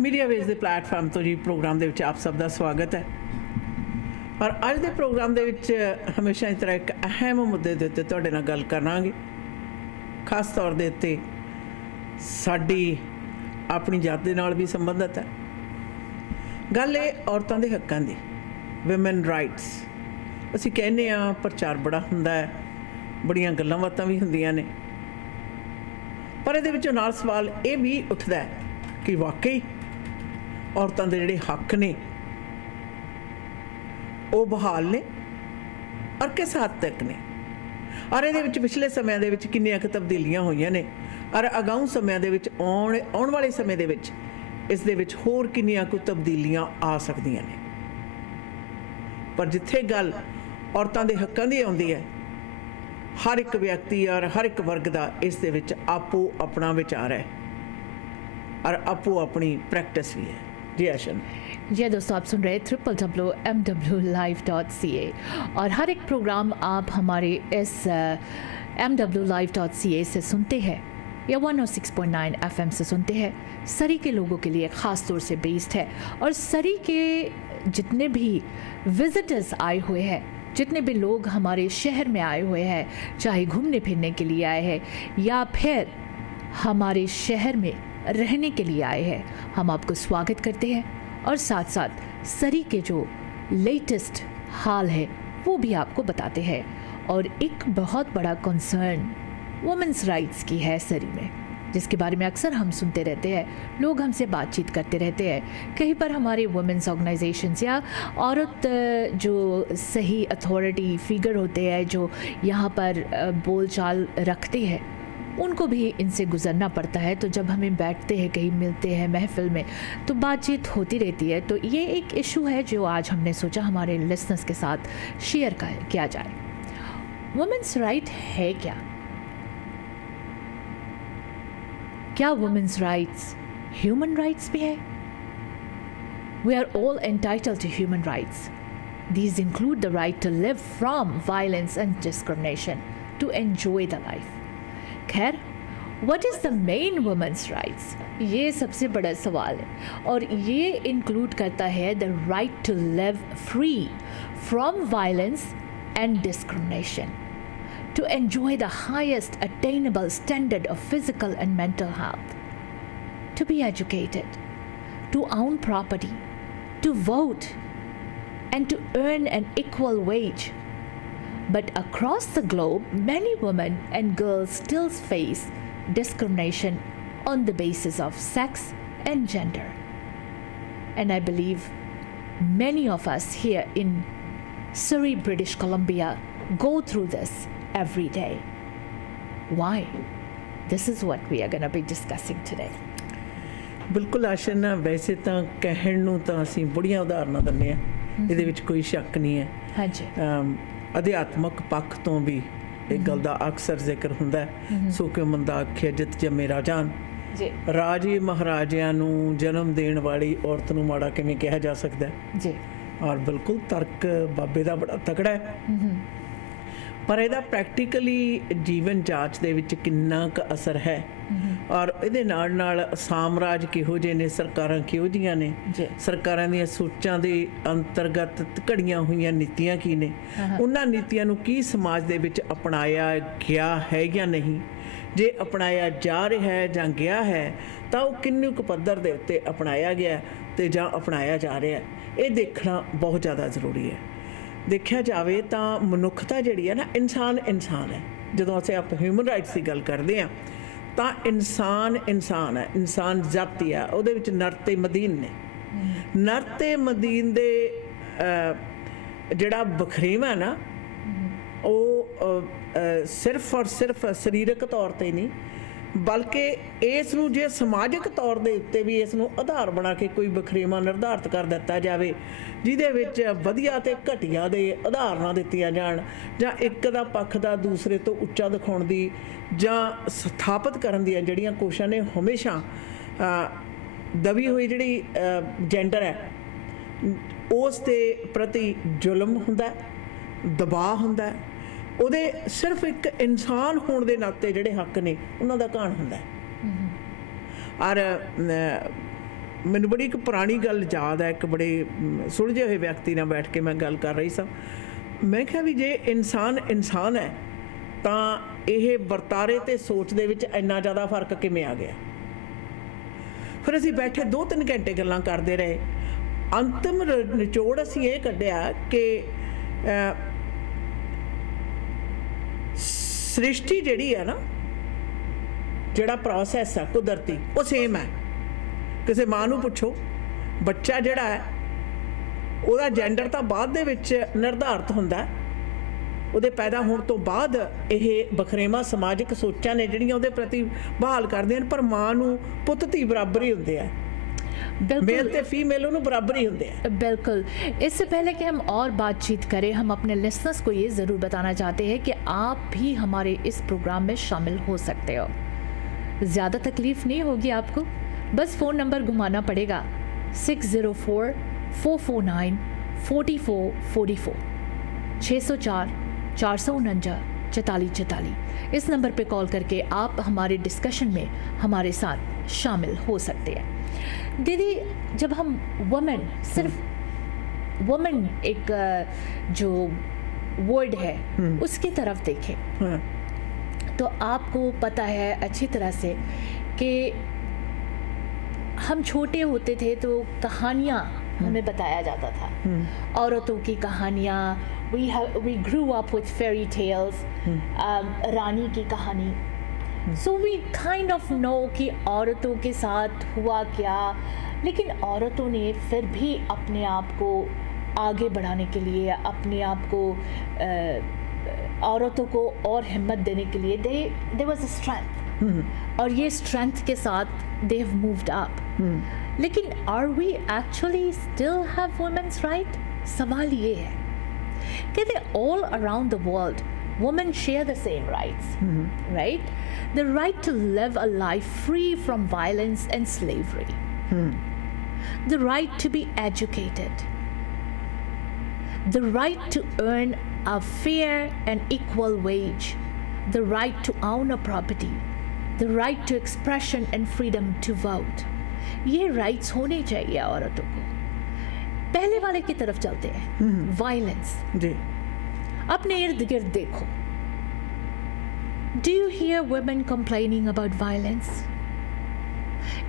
Media veg के platform तो जी programme के आप सब का स्वागत है। और अज के प्रोग्राम के हमेशा इस तरह एक अहम मुद्दे के उत्ते तुहाडे नाल गल करांगे। खास तौर के उत्ते साडी अपनी जात दे नाल भी संबंधित है। गल ये औरतों के हकों की, विमेन राइट्स। असीं कहने आ प्रचार बड़ा हुंदा है, बड़ियां गल्लां बातां भी हुंदियां ने, पर इहदे विचों नाल सवाल ये भी उठदा है कि वाकई औरतों के जिहड़े हक ने वो बहाल ने और किस हद तक ने, और ये पिछले समय के किन्नियां क तब्दीलियां हुई ने और अगाऊ समय के आने वाले समय के इस दे विच होर किन्नियां कुछ तब्दीलियां आ सकदियां ने। पर जिथे गल औरतों के हकों की आउंदी है, हर एक व्यक्ति और हर एक वर्ग का इस दे विच आपो अपना विचार है और आपो अपनी प्रैक्टिस भी है। जी आशन जी दोस्तों, आप सुन रहे www.mwlive.ca और हर एक प्रोग्राम आप हमारे इस mwlive.ca से सुनते हैं या 106.9 FM से सुनते हैं। सरी के लोगों के लिए ख़ास तौर से बेस्ड है और सरी के जितने भी विजिटर्स आए हुए हैं, जितने भी लोग हमारे शहर में आए हुए हैं, चाहे घूमने फिरने के लिए आए हैं या फिर हमारे शहर में रहने के लिए आए हैं, हम आपको स्वागत करते हैं और साथ साथ सरी के जो लेटेस्ट हाल है वो भी आपको बताते हैं। और एक बहुत बड़ा कंसर्न वुमेंस राइट्स की है सरी में, जिसके बारे में अक्सर हम सुनते रहते हैं, लोग हमसे बातचीत करते रहते हैं। कहीं पर हमारे वुमेंस ऑर्गेनाइजेशंस या औरत जो सही अथॉरिटी फिगर होते हैं, जो यहाँ पर बोलचाल रखते हैं, उनको भी इनसे गुजरना पड़ता है। तो जब हमें बैठते हैं, कहीं मिलते हैं महफिल में, तो बातचीत होती रहती है। तो ये एक इशू है जो आज हमने सोचा हमारे लिसनर्स के साथ शेयर किया जाए। वुमेंस राइट है क्या? क्या वुमेंस राइट्स ह्यूमन राइट्स भी है? We are all entitled to human rights. These include the right to live from violence and discrimination, to enjoy the life. खैर, what is the main women's rights, ये सबसे बड़ा सवाल है और ये इंक्लूड करता है the right to live free from violence and discrimination, to enjoy the highest attainable standard of physical and mental health, to be educated, to own property, to vote, and to earn an equal wage. But across the globe, many women and girls still face discrimination on the basis of sex and gender. And I believe many of us here in Surrey, British Columbia, go through this every day. Why? This is what we are going to be discussing today. बिल्कुल आशन, वैसे तो कहण नूं तां असीं बड़ियां उदाहरणां दिंदे आ, इहदे विच कोई शक नहीं है। हाँ जी। अध्यात्मक पक्ष तो भी एक गल दा अक्सर जिक्र हुंदा है, सो कि मंदा आखिया जित जमे राजान। जी राजे महाराजिਆਂ ਨੂੰ जन्म देण वाली औरत ਨੂੰ माड़ा किवें कहा जा सकता है? जी। और बिल्कुल तर्क बाबे दा बड़ा तगड़ा है, पर ਇਹਦਾ प्रैक्टिकली जीवन जाच ਦੇ ਵਿੱਚ ਕਿੰਨਾ ਕੁ ਅਸਰ ਹੈ और ਇਹਦੇ ਨਾਲ ਸਾਮਰਾਜ ਕਿਹੋ ਜਿਹੇ ਨੇ, ਸਰਕਾਰਾਂ ਕਿਹੋ ਜਿਹੀਆਂ ਨੇ, ਸਰਕਾਰਾਂ ਦੀਆਂ ਸੋਚਾਂ ਦੇ ਅੰਤਰਗਤ ਘੜੀਆਂ ਹੋਈਆਂ ਨੀਤੀਆਂ ਕੀ ਨੇ, ਉਹਨਾਂ ਨੀਤੀਆਂ ਨੂੰ ਕੀ ਸਮਾਜ ਦੇ ਵਿੱਚ ਅਪਣਾਇਆ ਗਿਆ ਹੈ ਜਾਂ ਨਹੀਂ, ਜੇ ਅਪਣਾਇਆ ਜਾ ਰਿਹਾ ਹੈ ਜਾਂ ਗਿਆ ਹੈ ਤਾਂ ਉਹ ਕਿੰਨੇ ਕੁ ਪੱਧਰ ਦੇ ਉੱਤੇ ਅਪਣਾਇਆ ਗਿਆ ਤੇ ਜਾਂ ਅਪਣਾਇਆ ਜਾ ਰਿਹਾ, ਇਹ ਦੇਖਣਾ ਬਹੁਤ ਜ਼ਿਆਦਾ ਜ਼ਰੂਰੀ ਹੈ। देखा जाए तो मनुखता जी है ना, इंसान है। जो अस आप ह्यूमन राइट्स की गल करते हैं तो इंसान है, इंसान जाति है, वो नर ते मदीन ने। नर ते मदीन दे जिहड़ा बखरेवा ना, वो सिर्फ और सिर्फ शरीरक तौर पर नहीं, बल्कि इस नूं जे समाजिक तौर के उत्ते भी इस नूं आधार बना के कोई बखरेवा निर्धारित कर दिता जाए, जिहदे विच वधिया ते घटिया दे उदाहरणां दित्तियां जाण, जां एक दा पक्ष दा दूसरे तो उच्चा दिखाउण दी जां स्थापित करन दी जिहड़ियां कोशिशां ने हमेशा दबी हुई जिहड़ी जेंडर है उस दे प्रति जुल्म हुंदा, दबाव हुंदा, ਉਹਦੇ सिर्फ एक इंसान होने के नाते ਜਿਹੜੇ हक ने उन्हों का घाण ਹੁੰਦਾ। और ਮੈਨੂੰ ਬੜੀ ਇੱਕ ਪੁਰਾਣੀ ਗੱਲ ਯਾਦ ਹੈ, ਇੱਕ ਬੜੇ ਸੁਲਝੇ ਹੋਏ ਵਿਅਕਤੀ ਨਾਲ ਬੈਠ ਕੇ ਮੈਂ ਗੱਲ ਕਰ ਰਹੀ ਸਾਂ। ਮੈਂ ਕਿਹਾ ਵੀ ਜੇ ਇਨਸਾਨ ਹੈ ਤਾਂ ਇਹ ਵਰਤਾਰੇ ਤੇ ਸੋਚ ਦੇ ਵਿੱਚ ਇੰਨਾ ਜ਼ਿਆਦਾ ਫਰਕ ਕਿਵੇਂ ਆ ਗਿਆ। ਫਿਰ ਅਸੀਂ ਬੈਠੇ 2-3 ਘੰਟੇ ਗੱਲਾਂ ਕਰਦੇ ਰਹੇ। ਅੰਤਿਮ ਨਿਚੋੜ ਅਸੀਂ ਇਹ ਕੱਢਿਆ ਕਿ ਸ੍ਰਿਸ਼ਟੀ ਜਿਹੜੀ ਹੈ ਨਾ, ਜਿਹੜਾ ਪ੍ਰੋਸੈਸ ਹੈ ਕੁਦਰਤੀ, ਉਹ ਸੇਮ ਹੈ। ਕਿਸੇ ਮਾਂ ਨੂੰ ਪੁੱਛੋ, ਬੱਚਾ ਜਿਹੜਾ ਹੈ ਉਹਦਾ ਜੈਂਡਰ ਤਾਂ ਬਾਅਦ ਦੇ ਵਿੱਚ ਨਿਰਧਾਰਿਤ ਹੁੰਦਾ, ਉਹਦੇ ਪੈਦਾ ਹੋਣ ਤੋਂ ਬਾਅਦ ਇਹ ਵੱਖਰੇਵਾਂ ਸਮਾਜਿਕ ਸੋਚਾਂ ਨੇ ਜਿਹੜੀਆਂ ਉਹਦੇ ਪ੍ਰਤੀ ਬਹਾਲ ਕਰਦੀਆਂ ਹਨ, ਪਰ ਮਾਂ ਨੂੰ ਪੁੱਤ ਧੀ ਬਰਾਬਰ ਹੀ ਹੁੰਦੇ ਆ, मेल ते फीमेल उन्होंने बराबर ही होते हैं। बिल्कुल। इससे पहले कि हम और बातचीत करें, हम अपने लिसनर्स को ये ज़रूर बताना चाहते हैं कि आप भी हमारे इस प्रोग्राम में शामिल हो सकते हो। ज़्यादा तकलीफ़ नहीं होगी आपको, बस फ़ोन नंबर घुमाना पड़ेगा 604-449-4444 604 449 4444। इस नंबर पे कॉल करके आप हमारे डिस्कशन में हमारे साथ शामिल हो सकते हैं। दीदी, जब हम वुमेन, सिर्फ वुमेन एक जो वर्ड है उसकी तरफ देखें तो आपको पता है अच्छी तरह से कि हम छोटे होते थे तो कहानियाँ हमें बताया जाता था, औरतों की कहानियाँ। we grew up with fairy tales, रानी की कहानी। So we kind of know कि औरतों के साथ हुआ क्या, लेकिन औरतों ने फिर भी अपने आप को आगे बढ़ाने के लिए, अपने आप को औरतों को और हिम्मत देने के लिए there was a strength, और ये strength के साथ they have moved up। लेकिन are we actually still have women's right? सवाल ये है कि they all around the world women share the same rights, right? The right to live a life free from violence and slavery, the right to be educated, the right to earn a fair and equal wage, the right to own a property, the right to expression and freedom to vote। ये rights होने चाहिए औरतों को। पहले वाले की तरफ चलते हैं, violence जी। अपने इर्द गिर्द देखो, do you hear women complaining about violence?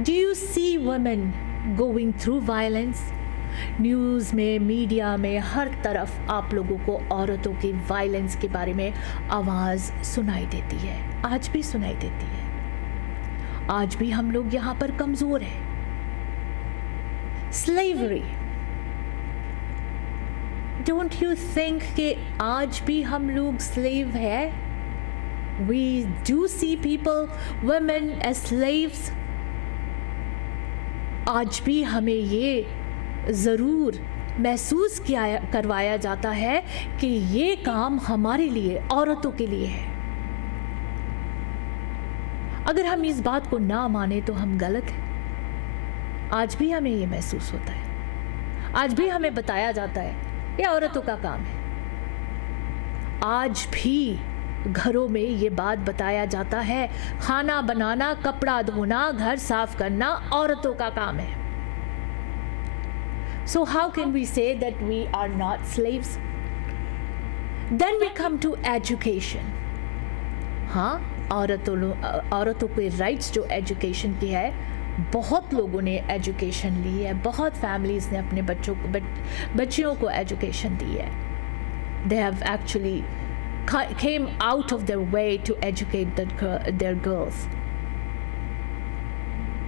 Do you see women going through violence? News में, मीडिया में, हर तरफ आप लोगों को औरतों की वायलेंस के बारे में आवाज़ सुनाई देती है, आज भी सुनाई देती है। आज भी हम लोग यहाँ पर कमज़ोर हैं। स्लेवरी, Don't you think कि आज भी हम लोग slave है? We do see people, women as slaves। आज भी हमें ये ज़रूर महसूस करवाया जाता है कि ये काम हमारे लिए, औरतों के लिए है। अगर हम इस बात को ना माने तो हम गलत हैं। आज भी हमें ये महसूस होता है, आज भी हमें बताया जाता है ये औरतों का काम है। आज भी घरों में ये बात बताया जाता है, खाना बनाना, कपड़ा धोना, घर साफ करना औरतों का काम है। So how can we say that we are not slaves? Then we come to education। हाँ, औरतों के राइट्स जो एजुकेशन की है, बहुत लोगों ने एजुकेशन ली है, बहुत फैमिलीज़ ने अपने बच्चियों को एजुकेशन दी है। They have actually came out of their way to educate their girls।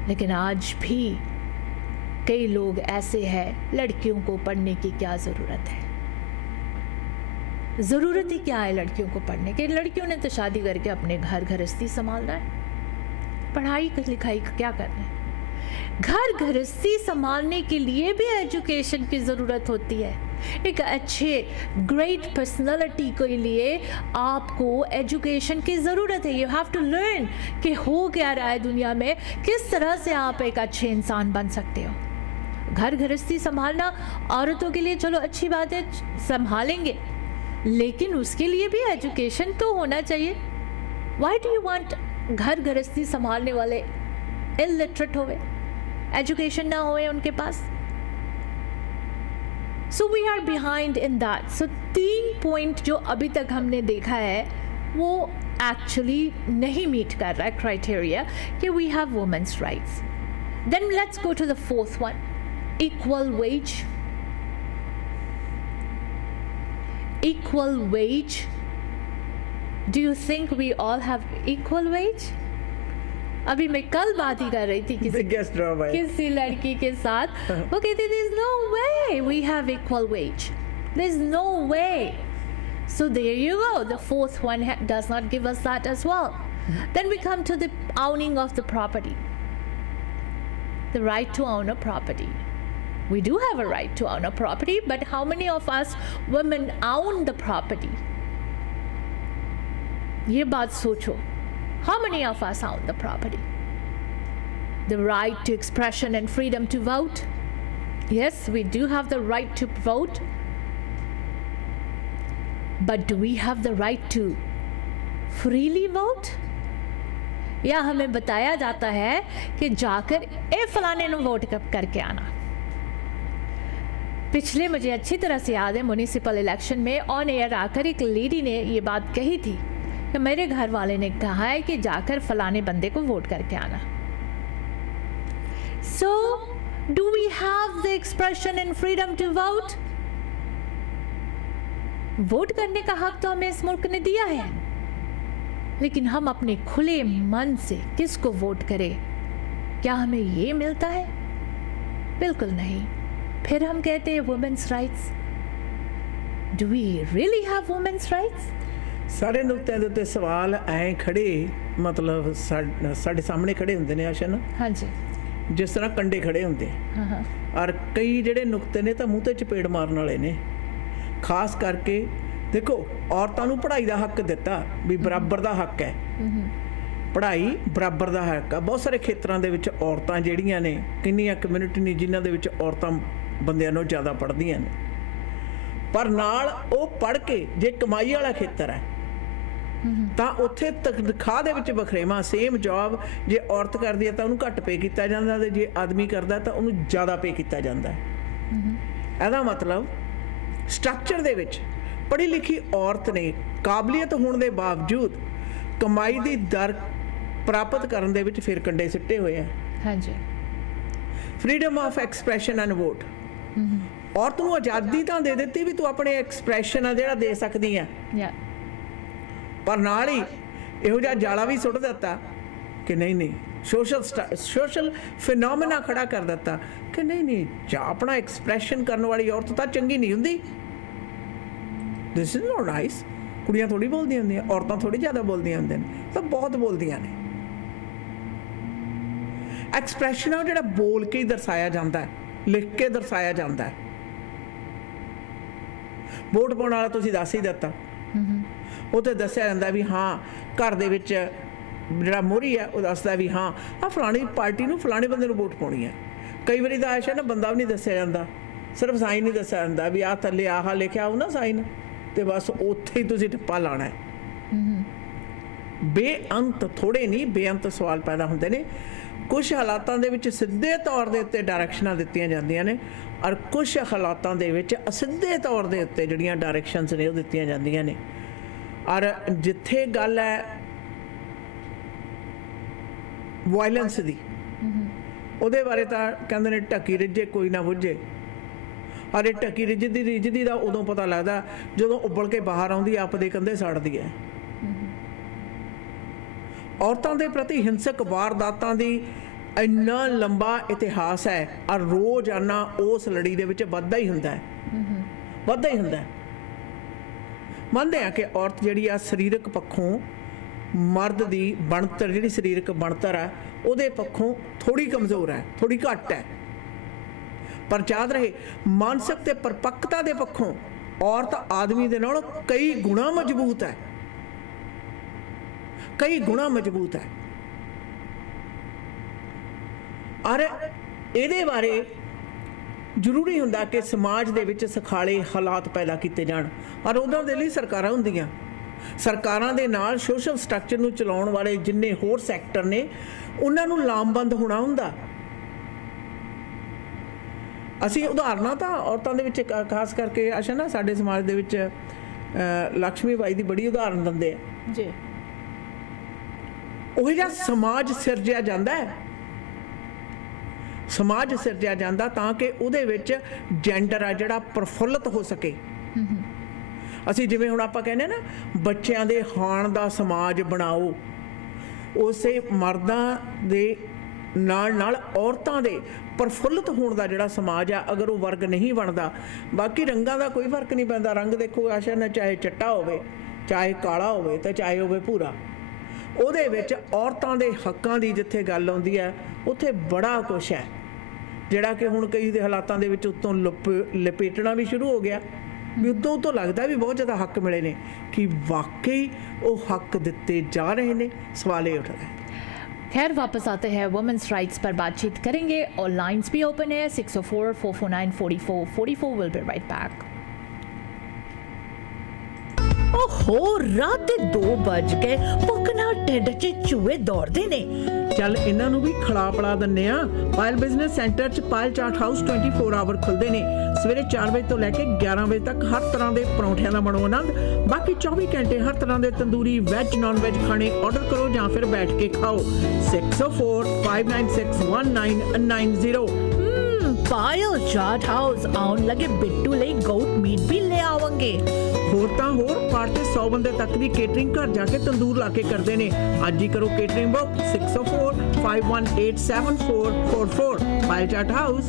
लेकिन आज भी कई लोग ऐसे हैं, लड़कियों को पढ़ने की क्या ज़रूरत है? ज़रूरत ही क्या है लड़कियों को पढ़ने की? लड़कियों ने तो शादी करके अपने घर गृहस्थी संभालना है, पढ़ाई लिखाई क्या करना है? घर गृहस्थी संभालने के लिए भी एजुकेशन की ज़रूरत होती है। एक अच्छे ग्रेट पर्सनालिटी के लिए आपको एजुकेशन की ज़रूरत है। यू हैव टू लर्न कि हो क्या रहा है दुनिया में, किस तरह से आप एक अच्छे इंसान बन सकते हो। घर गृहस्थी संभालना औरतों के लिए चलो अच्छी बात है, संभालेंगे, लेकिन उसके लिए भी एजुकेशन तो होना चाहिए। वाई डू यू वांट घर गृहस्थी संभालने वाले इलिटरेट होवे? एजुकेशन ना होए उनके पास. So we are behind in that. So 3 point जो अभी तक हमने देखा है वो एक्चुअली नहीं मीट कर रहा है क्राइटेरिया कि we have women's rights. Then let's go to the fourth one, equal wage. Equal wage. Do you think we all have equal wage? अभी मैं कल बात ही कर रही थी Biggest drama है. किसी लड़की के साथ, वो कहती थी there's no way we have equal wage. There's no way. So there you go. The fourth one does not give us that as well. Then we come to the owning of the property. The right to own a property. We do have a right to own a property, but how many of us women own the property? ये बात सोचो. How many of us own the property? The right to expression and freedom to vote. Yes, we do have the right to vote. But do we have the right to freely vote? या हमें बताया जाता है कि जाकर ए फलाने ने vote करके आना. पिछले मुझे अच्छी तरह से याद है म्यूनिसिपल इलेक्शन में ऑन एयर आकर एक लेडी ने ये बात कही थी कि मेरे घर वाले ने कहा है कि जाकर फलाने बंदे को वोट करके आना. So do we have the expression and freedom to vote? Vote करने का हक तो हमें इस मुल्क ने दिया है, लेकिन हम अपने खुले मन से किसको वोट करें, क्या हमें ये मिलता है? बिल्कुल नहीं. फिर हम कहते हैं women's rights. Do we really have women's rights? ਸਾਰੇ ਨੁਕਤਿਆਂ ਦੇ ਉੱਤੇ ਸਵਾਲ ਐਂ ਖੜੇ, ਮਤਲਬ ਸਾਡੇ ਸਾਹਮਣੇ ਖੜੇ ਹੁੰਦੇ ਨੇ ਆਸ਼ਨ. ਹਾਂਜੀ. ਜਿਸ ਤਰ੍ਹਾਂ ਕੰਡੇ ਖੜੇ ਹੁੰਦੇ. ਹਾਂ. ਔਰ ਕਈ ਜਿਹੜੇ ਨੁਕਤੇ ਨੇ ਤਾਂ ਮੂੰਹ ਤੇ ਚਪੇੜ ਮਾਰਨ ਵਾਲੇ ਨੇ. ਖਾਸ ਕਰਕੇ ਦੇਖੋ, ਔਰਤਾਂ ਨੂੰ ਪੜ੍ਹਾਈ ਦਾ ਹੱਕ ਦਿੱਤਾ ਵੀ ਬਰਾਬਰ ਦਾ ਹੱਕ ਹੈ. ਪੜ੍ਹਾਈ ਬਰਾਬਰ ਦਾ ਹੱਕ ਆ. ਬਹੁਤ ਸਾਰੇ ਖੇਤਰਾਂ ਦੇ ਵਿੱਚ ਔਰਤਾਂ ਜਿਹੜੀਆਂ ਨੇ, ਕਿੰਨੀਆਂ ਕਮਿਊਨਿਟੀ ਨੇ ਜਿਨ੍ਹਾਂ ਦੇ ਵਿੱਚ ਔਰਤਾਂ ਬੰਦਿਆਂ ਨੂੰ ਜ਼ਿਆਦਾ ਪੜ੍ਹਦੀਆਂ ਨੇ, ਪਰ ਨਾਲ ਉਹ ਪੜ੍ਹ ਕੇ ਜੇ ਕਮਾਈ ਵਾਲਾ ਖੇਤਰ ਹੈ ਤਾਂ ਉੱਥੇ ਤਨਖਾਹ ਦੇ ਵਿੱਚ ਵਖਰੇਵਾਂ. ਸੇਮ ਜੌਬ ਜੇ ਔਰਤ ਕਰਦੀ ਹੈ ਤਾਂ ਉਹਨੂੰ ਘੱਟ ਪੇ ਕੀਤਾ ਜਾਂਦਾ, ਤੇ ਜੇ ਆਦਮੀ ਕਰਦਾ ਤਾਂ ਉਹਨੂੰ ਜ਼ਿਆਦਾ ਪੇ ਕੀਤਾ ਜਾਂਦਾ. ਇਹਦਾ ਮਤਲਬ ਸਟਰਕਚਰ ਦੇ ਵਿੱਚ ਪੜ੍ਹੀ ਲਿਖੀ ਔਰਤ ਨੇ ਕਾਬਲੀਅਤ ਹੋਣ ਦੇ ਬਾਵਜੂਦ ਕਮਾਈ ਦੀ ਦਰ ਪ੍ਰਾਪਤ ਕਰਨ ਦੇ ਵਿੱਚ ਫਿਰ ਕੰਡੇ ਸਿੱਟੇ ਹੋਏ ਆ. ਹਾਂਜੀ. Freedom of expression and vote. ਔਰਤ ਨੂੰ ਆਜ਼ਾਦੀ ਤਾਂ ਦੇ ਦਿੱਤੀ ਵੀ ਤੂੰ ਆਪਣੇ ਐਕਸਪ੍ਰੈਸ਼ਨ ਆ ਜਿਹੜਾ ਦੇ ਸਕਦੀ ਆ, ਪਰ ਨਾਲ ਹੀ ਇਹੋ ਜਿਹਾ ਜਾਲਾ ਵੀ ਸੁੱਟ ਦਿੱਤਾ ਕਿ ਨਹੀਂ ਸੋਸ਼ਲ ਫਿਨੋਮੇਨਾ ਖੜਾ ਕਰ ਦਿੱਤਾ ਕਿ ਨਹੀਂ ਜਾਂ ਆਪਣਾ ਐਕਸਪ੍ਰੈਸ਼ਨ ਕਰਨ ਵਾਲੀ ਔਰਤ ਤਾਂ ਚੰਗੀ ਨਹੀਂ ਹੁੰਦੀ. This is not nice. ਕੁੜੀਆਂ ਥੋੜੀ ਬੋਲਦੀਆਂ ਹੁੰਦੀਆਂ, ਔਰਤਾਂ ਥੋੜੀ ਜ਼ਿਆਦਾ ਬੋਲਦੀਆਂ ਹੁੰਦੀਆਂ ਨੇ, ਤਾਂ ਬਹੁਤ ਬੋਲਦੀਆਂ ਨੇ. ਐਕਸਪ੍ਰੈਸ਼ਨ ਆ ਜਿਹੜਾ ਬੋਲ ਕੇ ਹੀ ਦਰਸਾਇਆ ਜਾਂਦਾ, ਲਿਖ ਕੇ ਦਰਸਾਇਆ ਜਾਂਦਾ. ਵੋਟ ਪਾਉਣ ਵਾਲਾ ਤੁਸੀਂ ਦੱਸ ਹੀ ਦਿੱਤਾ. ਉਹ ਤੇ ਦੱਸਿਆ ਜਾਂਦਾ ਵੀ ਹਾਂ ਘਰ ਦੇ ਵਿੱਚ ਜਿਹੜਾ ਮੋਹਰੀ ਹੈ ਉਹ ਦੱਸਦਾ ਵੀ ਹਾਂ ਆਹ ਫਲਾਣੀ ਪਾਰਟੀ ਨੂੰ ਫਲਾਣੇ ਬੰਦੇ ਨੂੰ ਵੋਟ ਪਾਉਣੀ ਹੈ. ਕਈ ਵਾਰੀ ਤਾਂ ਆਸ਼ਾ ਨਾ ਬੰਦਾ ਵੀ ਨਹੀਂ ਦੱਸਿਆ ਜਾਂਦਾ, ਸਿਰਫ ਸਾਈਨ ਨਹੀਂ ਦੱਸਿਆ ਜਾਂਦਾ ਵੀ ਆਹ ਥੱਲੇ ਆਹ ਲਿਖਿਆ ਉਹ ਨਾ ਸਾਈਨ, ਤੇ ਬਸ ਉੱਥੇ ਹੀ ਤੁਸੀਂ ਟੱਪਾ ਲਾਉਣਾ ਹੈ. ਬੇਅੰਤ ਥੋੜ੍ਹੇ ਨਹੀਂ ਬੇਅੰਤ ਸਵਾਲ ਪੈਦਾ ਹੁੰਦੇ ਨੇ. ਕੁਛ ਹਾਲਾਤਾਂ ਦੇ ਵਿੱਚ ਸਿੱਧੇ ਤੌਰ ਦੇ ਉੱਤੇ ਡਾਇਰੈਕਸ਼ਨਾਂ ਦਿੱਤੀਆਂ ਜਾਂਦੀਆਂ ਨੇ, ਔਰ ਕੁਛ ਹਾਲਾਤਾਂ ਦੇ ਵਿੱਚ ਅਸਿੱਧੇ ਤੌਰ ਦੇ ਉੱਤੇ ਜਿਹੜੀਆਂ ਡਾਇਰੈਕਸ਼ਨਸ ਨੇ ਉਹ ਦਿੱਤੀਆਂ ਜਾਂਦੀਆਂ ਨੇ. ਔਰ ਜਿੱਥੇ ਗੱਲ ਹੈ ਵਾਇਲੈਂਸ ਦੀ, ਉਹਦੇ ਬਾਰੇ ਤਾਂ ਕਹਿੰਦੇ ਨੇ ਢੱਕੀ ਰਿੱਝੇ ਕੋਈ ਨਾ ਬੁੱਝੇ. ਔਰ ਇਹ ਢੱਕੀ ਰਿੱਝਦੀ ਦਾ ਉਦੋਂ ਪਤਾ ਲੱਗਦਾ ਜਦੋਂ ਉੱਬਲ ਕੇ ਬਾਹਰ ਆਉਂਦੀ, ਆਪ ਦੇ ਕੰਧੇ ਸਾੜਦੀ ਹੈ. ਔਰਤਾਂ ਦੇ ਪ੍ਰਤੀ ਹਿੰਸਕ ਵਾਰਦਾਤਾਂ ਦੀ ਇੰਨਾ ਲੰਬਾ ਇਤਿਹਾਸ ਹੈ, ਔਰ ਰੋਜ਼ਾਨਾ ਉਸ ਲੜੀ ਦੇ ਵਿੱਚ ਵੱਧਦਾ ਹੀ ਹੁੰਦਾ ਹੈ. ਮੰਨਦੇ ਆ ਕਿ ਔਰਤ ਜਿਹੜੀ ਆ ਸਰੀਰਕ ਪੱਖੋਂ ਮਰਦ ਦੀ ਬਣਤਰ, ਜਿਹੜੀ ਸਰੀਰਕ ਬਣਤਰ ਆ ਉਹਦੇ ਪੱਖੋਂ ਥੋੜ੍ਹੀ ਕਮਜ਼ੋਰ ਹੈ, ਥੋੜ੍ਹੀ ਘੱਟ ਹੈ, ਪਰ ਯਾਦ ਰਹੇ ਮਾਨਸਿਕ ਤੇ ਪਰਿਪੱਕਤਾ ਦੇ ਪੱਖੋਂ ਔਰਤ ਆਦਮੀ ਦੇ ਨਾਲੋਂ ਕਈ ਗੁਣਾ ਮਜ਼ਬੂਤ ਹੈ, ਕਈ ਗੁਣਾ ਮਜ਼ਬੂਤ ਹੈ. ਔਰ ਇਹਦੇ ਬਾਰੇ ਜ਼ਰੂਰੀ ਹੁੰਦਾ ਕਿ ਸਮਾਜ ਦੇ ਵਿੱਚ ਸੁਖਾਲੇ ਹਾਲਾਤ ਪੈਦਾ ਕੀਤੇ ਜਾਣ, ਔਰ ਉਹਨਾਂ ਦੇ ਲਈ ਸਰਕਾਰਾਂ ਹੁੰਦੀਆਂ. ਸਰਕਾਰਾਂ ਦੇ ਨਾਲ ਸੋਸ਼ਲ ਸਟਰਕਚਰ ਨੂੰ ਚਲਾਉਣ ਵਾਲੇ ਜਿੰਨੇ ਹੋਰ ਸੈਕਟਰ ਨੇ ਉਹਨਾਂ ਨੂੰ ਲਾਮਬੰਦ ਹੋਣਾ ਹੁੰਦਾ. ਅਸੀਂ ਉਦਾਹਰਨਾਂ ਤਾਂ ਔਰਤਾਂ ਦੇ ਵਿੱਚ ਖਾਸ ਕਰਕੇ ਆਸ਼ਾ ਨਾ ਸਾਡੇ ਸਮਾਜ ਦੇ ਵਿੱਚ ਲక్ష్ਮੀ ਬਾਈ ਦੀ ਬੜੀ ਉਦਾਹਰਨ ਦਿੰਦੇ ਆ ਜੀ। ਉਹ ਜਿਹਾ ਸਮਾਜ ਸਿਰਜਿਆ ਜਾਂਦਾ ਹੈ, ਸਮਾਜ ਸਿਰਜਿਆ ਜਾਂਦਾ ਤਾਂ ਕਿ ਉਹਦੇ ਵਿੱਚ ਜੈਂਡਰ ਆ ਜਿਹੜਾ ਪ੍ਰਫੁੱਲਤ ਹੋ ਸਕੇ। ਅਸੀਂ ਜਿਵੇਂ ਹੁਣ ਆਪਾਂ ਕਹਿੰਦੇ ਨਾ ਬੱਚਿਆਂ ਦੇ ਹਾਣ ਦਾ ਸਮਾਜ ਬਣਾਓ, ਉਸੇ ਮਰਦਾਂ ਦੇ ਨਾਲ ਨਾਲ ਔਰਤਾਂ ਦੇ ਪ੍ਰਫੁੱਲਤ ਹੋਣ ਦਾ ਜਿਹੜਾ ਸਮਾਜ ਆ, ਅਗਰ ਉਹ ਵਰਗ ਨਹੀਂ ਬਣਦਾ, ਬਾਕੀ ਰੰਗਾਂ ਦਾ ਕੋਈ ਫਰਕ ਨਹੀਂ ਪੈਂਦਾ। ਰੰਗ ਦੇਖੋ ਆਸ਼ਾ ਨਾ, ਚਾਹੇ ਚਿੱਟਾ ਹੋਵੇ, ਚਾਹੇ ਕਾਲਾ ਹੋਵੇ, ਤੇ ਚਾਹੇ ਹੋਵੇ ਭੂਰਾ, ਉਹਦੇ ਵਿੱਚ ਔਰਤਾਂ ਦੇ ਹੱਕਾਂ ਦੀ ਜਿੱਥੇ ਗੱਲ ਆਉਂਦੀ ਹੈ ਉੱਥੇ ਬੜਾ ਕੁਛ ਹੈ ਜਿਹੜਾ ਕਿ ਹੁਣ ਕਈ ਦੇ ਹਾਲਾਤਾਂ ਦੇ ਵਿੱਚ ਉੱਤੋਂ ਲਪੇਟਣਾ ਵੀ ਸ਼ੁਰੂ ਹੋ ਗਿਆ ਵੀ ਉੱਤੋਂ ਲੱਗਦਾ ਵੀ ਬਹੁਤ ਜ਼ਿਆਦਾ ਹੱਕ ਮਿਲੇ ਨੇ, ਕਿ ਵਾਕਈ ਉਹ ਹੱਕ ਦਿੱਤੇ ਜਾ ਰਹੇ ਨੇ, सवाल ये उठ रहा है। खैर वापस आते हैं वुमेन्स राइट्स पर बातचीत करेंगे और लाइंस भी ओपन है 604-449-4444 विल बी राइट बैक। ओहो रात दे 2 बज गए, भुख नाल ढिड च चूहे दौड़दे ने। ਚੱਲ ਇਹਨਾਂ ਨੂੰ ਵੀ ਖਿਲਾ ਪਿਲਾ ਦਿੰਨੇ ਆ। ਪਾਇਲ ਬਿਜ਼ਨਸ ਸੈਂਟਰ 'ਚ ਪਾਇਲ ਚਾਟ ਹਾਊਸ 24 ਆਵਰ ਖੁੱਲ੍ਹਦੇ ਨੇ। ਸਵੇਰੇ 4 ਵਜੇ ਤੋਂ ਲੈ ਕੇ 11 ਵਜੇ ਤੱਕ ਹਰ ਤਰ੍ਹਾਂ ਦੇ ਪਰੌਂਠਿਆਂ ਦਾ ਬਣੋ ਆਨੰਦ। ਬਾਕੀ 24 ਘੰਟੇ ਹਰ ਤਰ੍ਹਾਂ ਦੇ ਤੰਦੂਰੀ ਵੈਜ ਨਾਨ ਵੈਜ ਖਾਣੇ ਆਰਡਰ ਕਰੋ ਜਾਂ ਫਿਰ ਬੈਠ ਕੇ ਖਾਓ। 604-596-1990। पायल चाट हाउस आउन लगे बिट्टू ਲਈ goat meat भी ले ਆਵਾਂਗੇ। ਹੋਰ ਤਾਂ ਹੋਰ ਪਾਰਟੀ 100 ਬੰਦੇ ਤੱਕ ਦੀ ਕੇਟਰਿੰਗ ਘਰ ਜਾ ਕੇ ਤੰਦੂਰ ਲਾ ਕੇ ਕਰਦੇ ਨੇ। ਅੱਜ ਹੀ ਕਰੋ ਕੇਟਰਿੰਗ ਬੁੱਕ 604-518-7444 ਪਾਇਲ ਚਾਟ ਹਾਊਸ।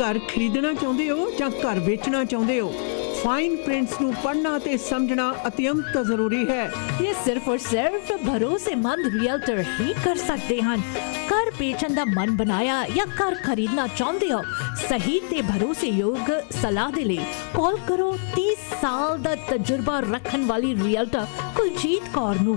ਘਰ ਖਰੀਦਣਾ ਚਾਹੁੰਦੇ ਹੋ ਜਾਂ ਘਰ ਵੇਚਣਾ ਚਾਹੁੰਦੇ ਹੋ, फाइन प्रिंट्स ਨੂੰ ਪੜ੍ਹਨਾ ਤੇ ਸਮਝਣਾ ਅਤਿਅੰਤ ਜ਼ਰੂਰੀ ਹੈ। ये सिर्फ और सिर्फ भरोसेमंद रियल्टर ही कर सकते हैं। घर बेचन दा मन बनाया या घर खरीदना चाहते हो, सही ते भरोसेयोग सलाह दे लिए कॉल करो 30 साल दा तजुर्बा रखन वाली रियल्टर कुलजीत कौर नू।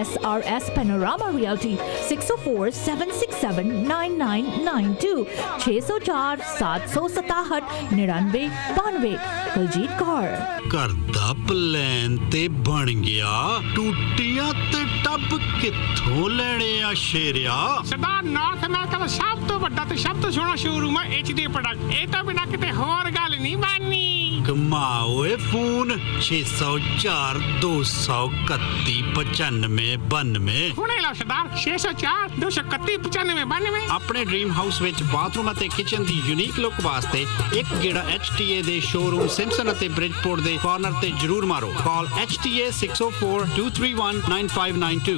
SRS Panorama Realty 604-767-9992 604-767-9992 Kuljeet Kaur. घर दा प्लान ते बन गया, टूटियां ते टब कित्थों लेने आ शेरिया। ਸਰਦਾਰ ਨਾਰਥ ਅਮਰੀਕਾ ਦਾ ਸਭ ਤੋਂ ਵੱਡਾ ਤੇ ਸਭ ਤੋਂ ਸੋਹਣਾ ਸ਼ੋਰੂਮ ਹੈ HD ਪ੍ਰੋਡਕਟ। ਇਹ ਤਾਂ ਬਿਨਾਂ ਕਿਤੇ ਹੋਰ ਗੱਲ ਨਹੀਂ ਬਣਨੀ। कमाओए फोन 604-231-9592। ਹੁਣੇ ਲਓ ਸਰਦਾਰ 604-231-9592। ਆਪਣੇ ਡ੍ਰੀਮ ਹਾਊਸ ਵਿੱਚ ਬਾਥਰੂਮ ਅਤੇ ਕਿਚਨ ਦੀ ਯੂਨੀਕ ਲੁੱਕ ਵਾਸਤੇ ਇੱਕ ਗੇੜਾ HTA ਦੇ ਸ਼ੋਰੂਮ ਸਿੰਪਸਨ ਅਤੇ ਬ੍ਰਿਜਪੋਰਟ ਦੇ ਕਾਰਨਰ ਤੇ ਜ਼ਰੂਰ ਮਾਰੋ। ਕਾਲ HTA 604-231-9592।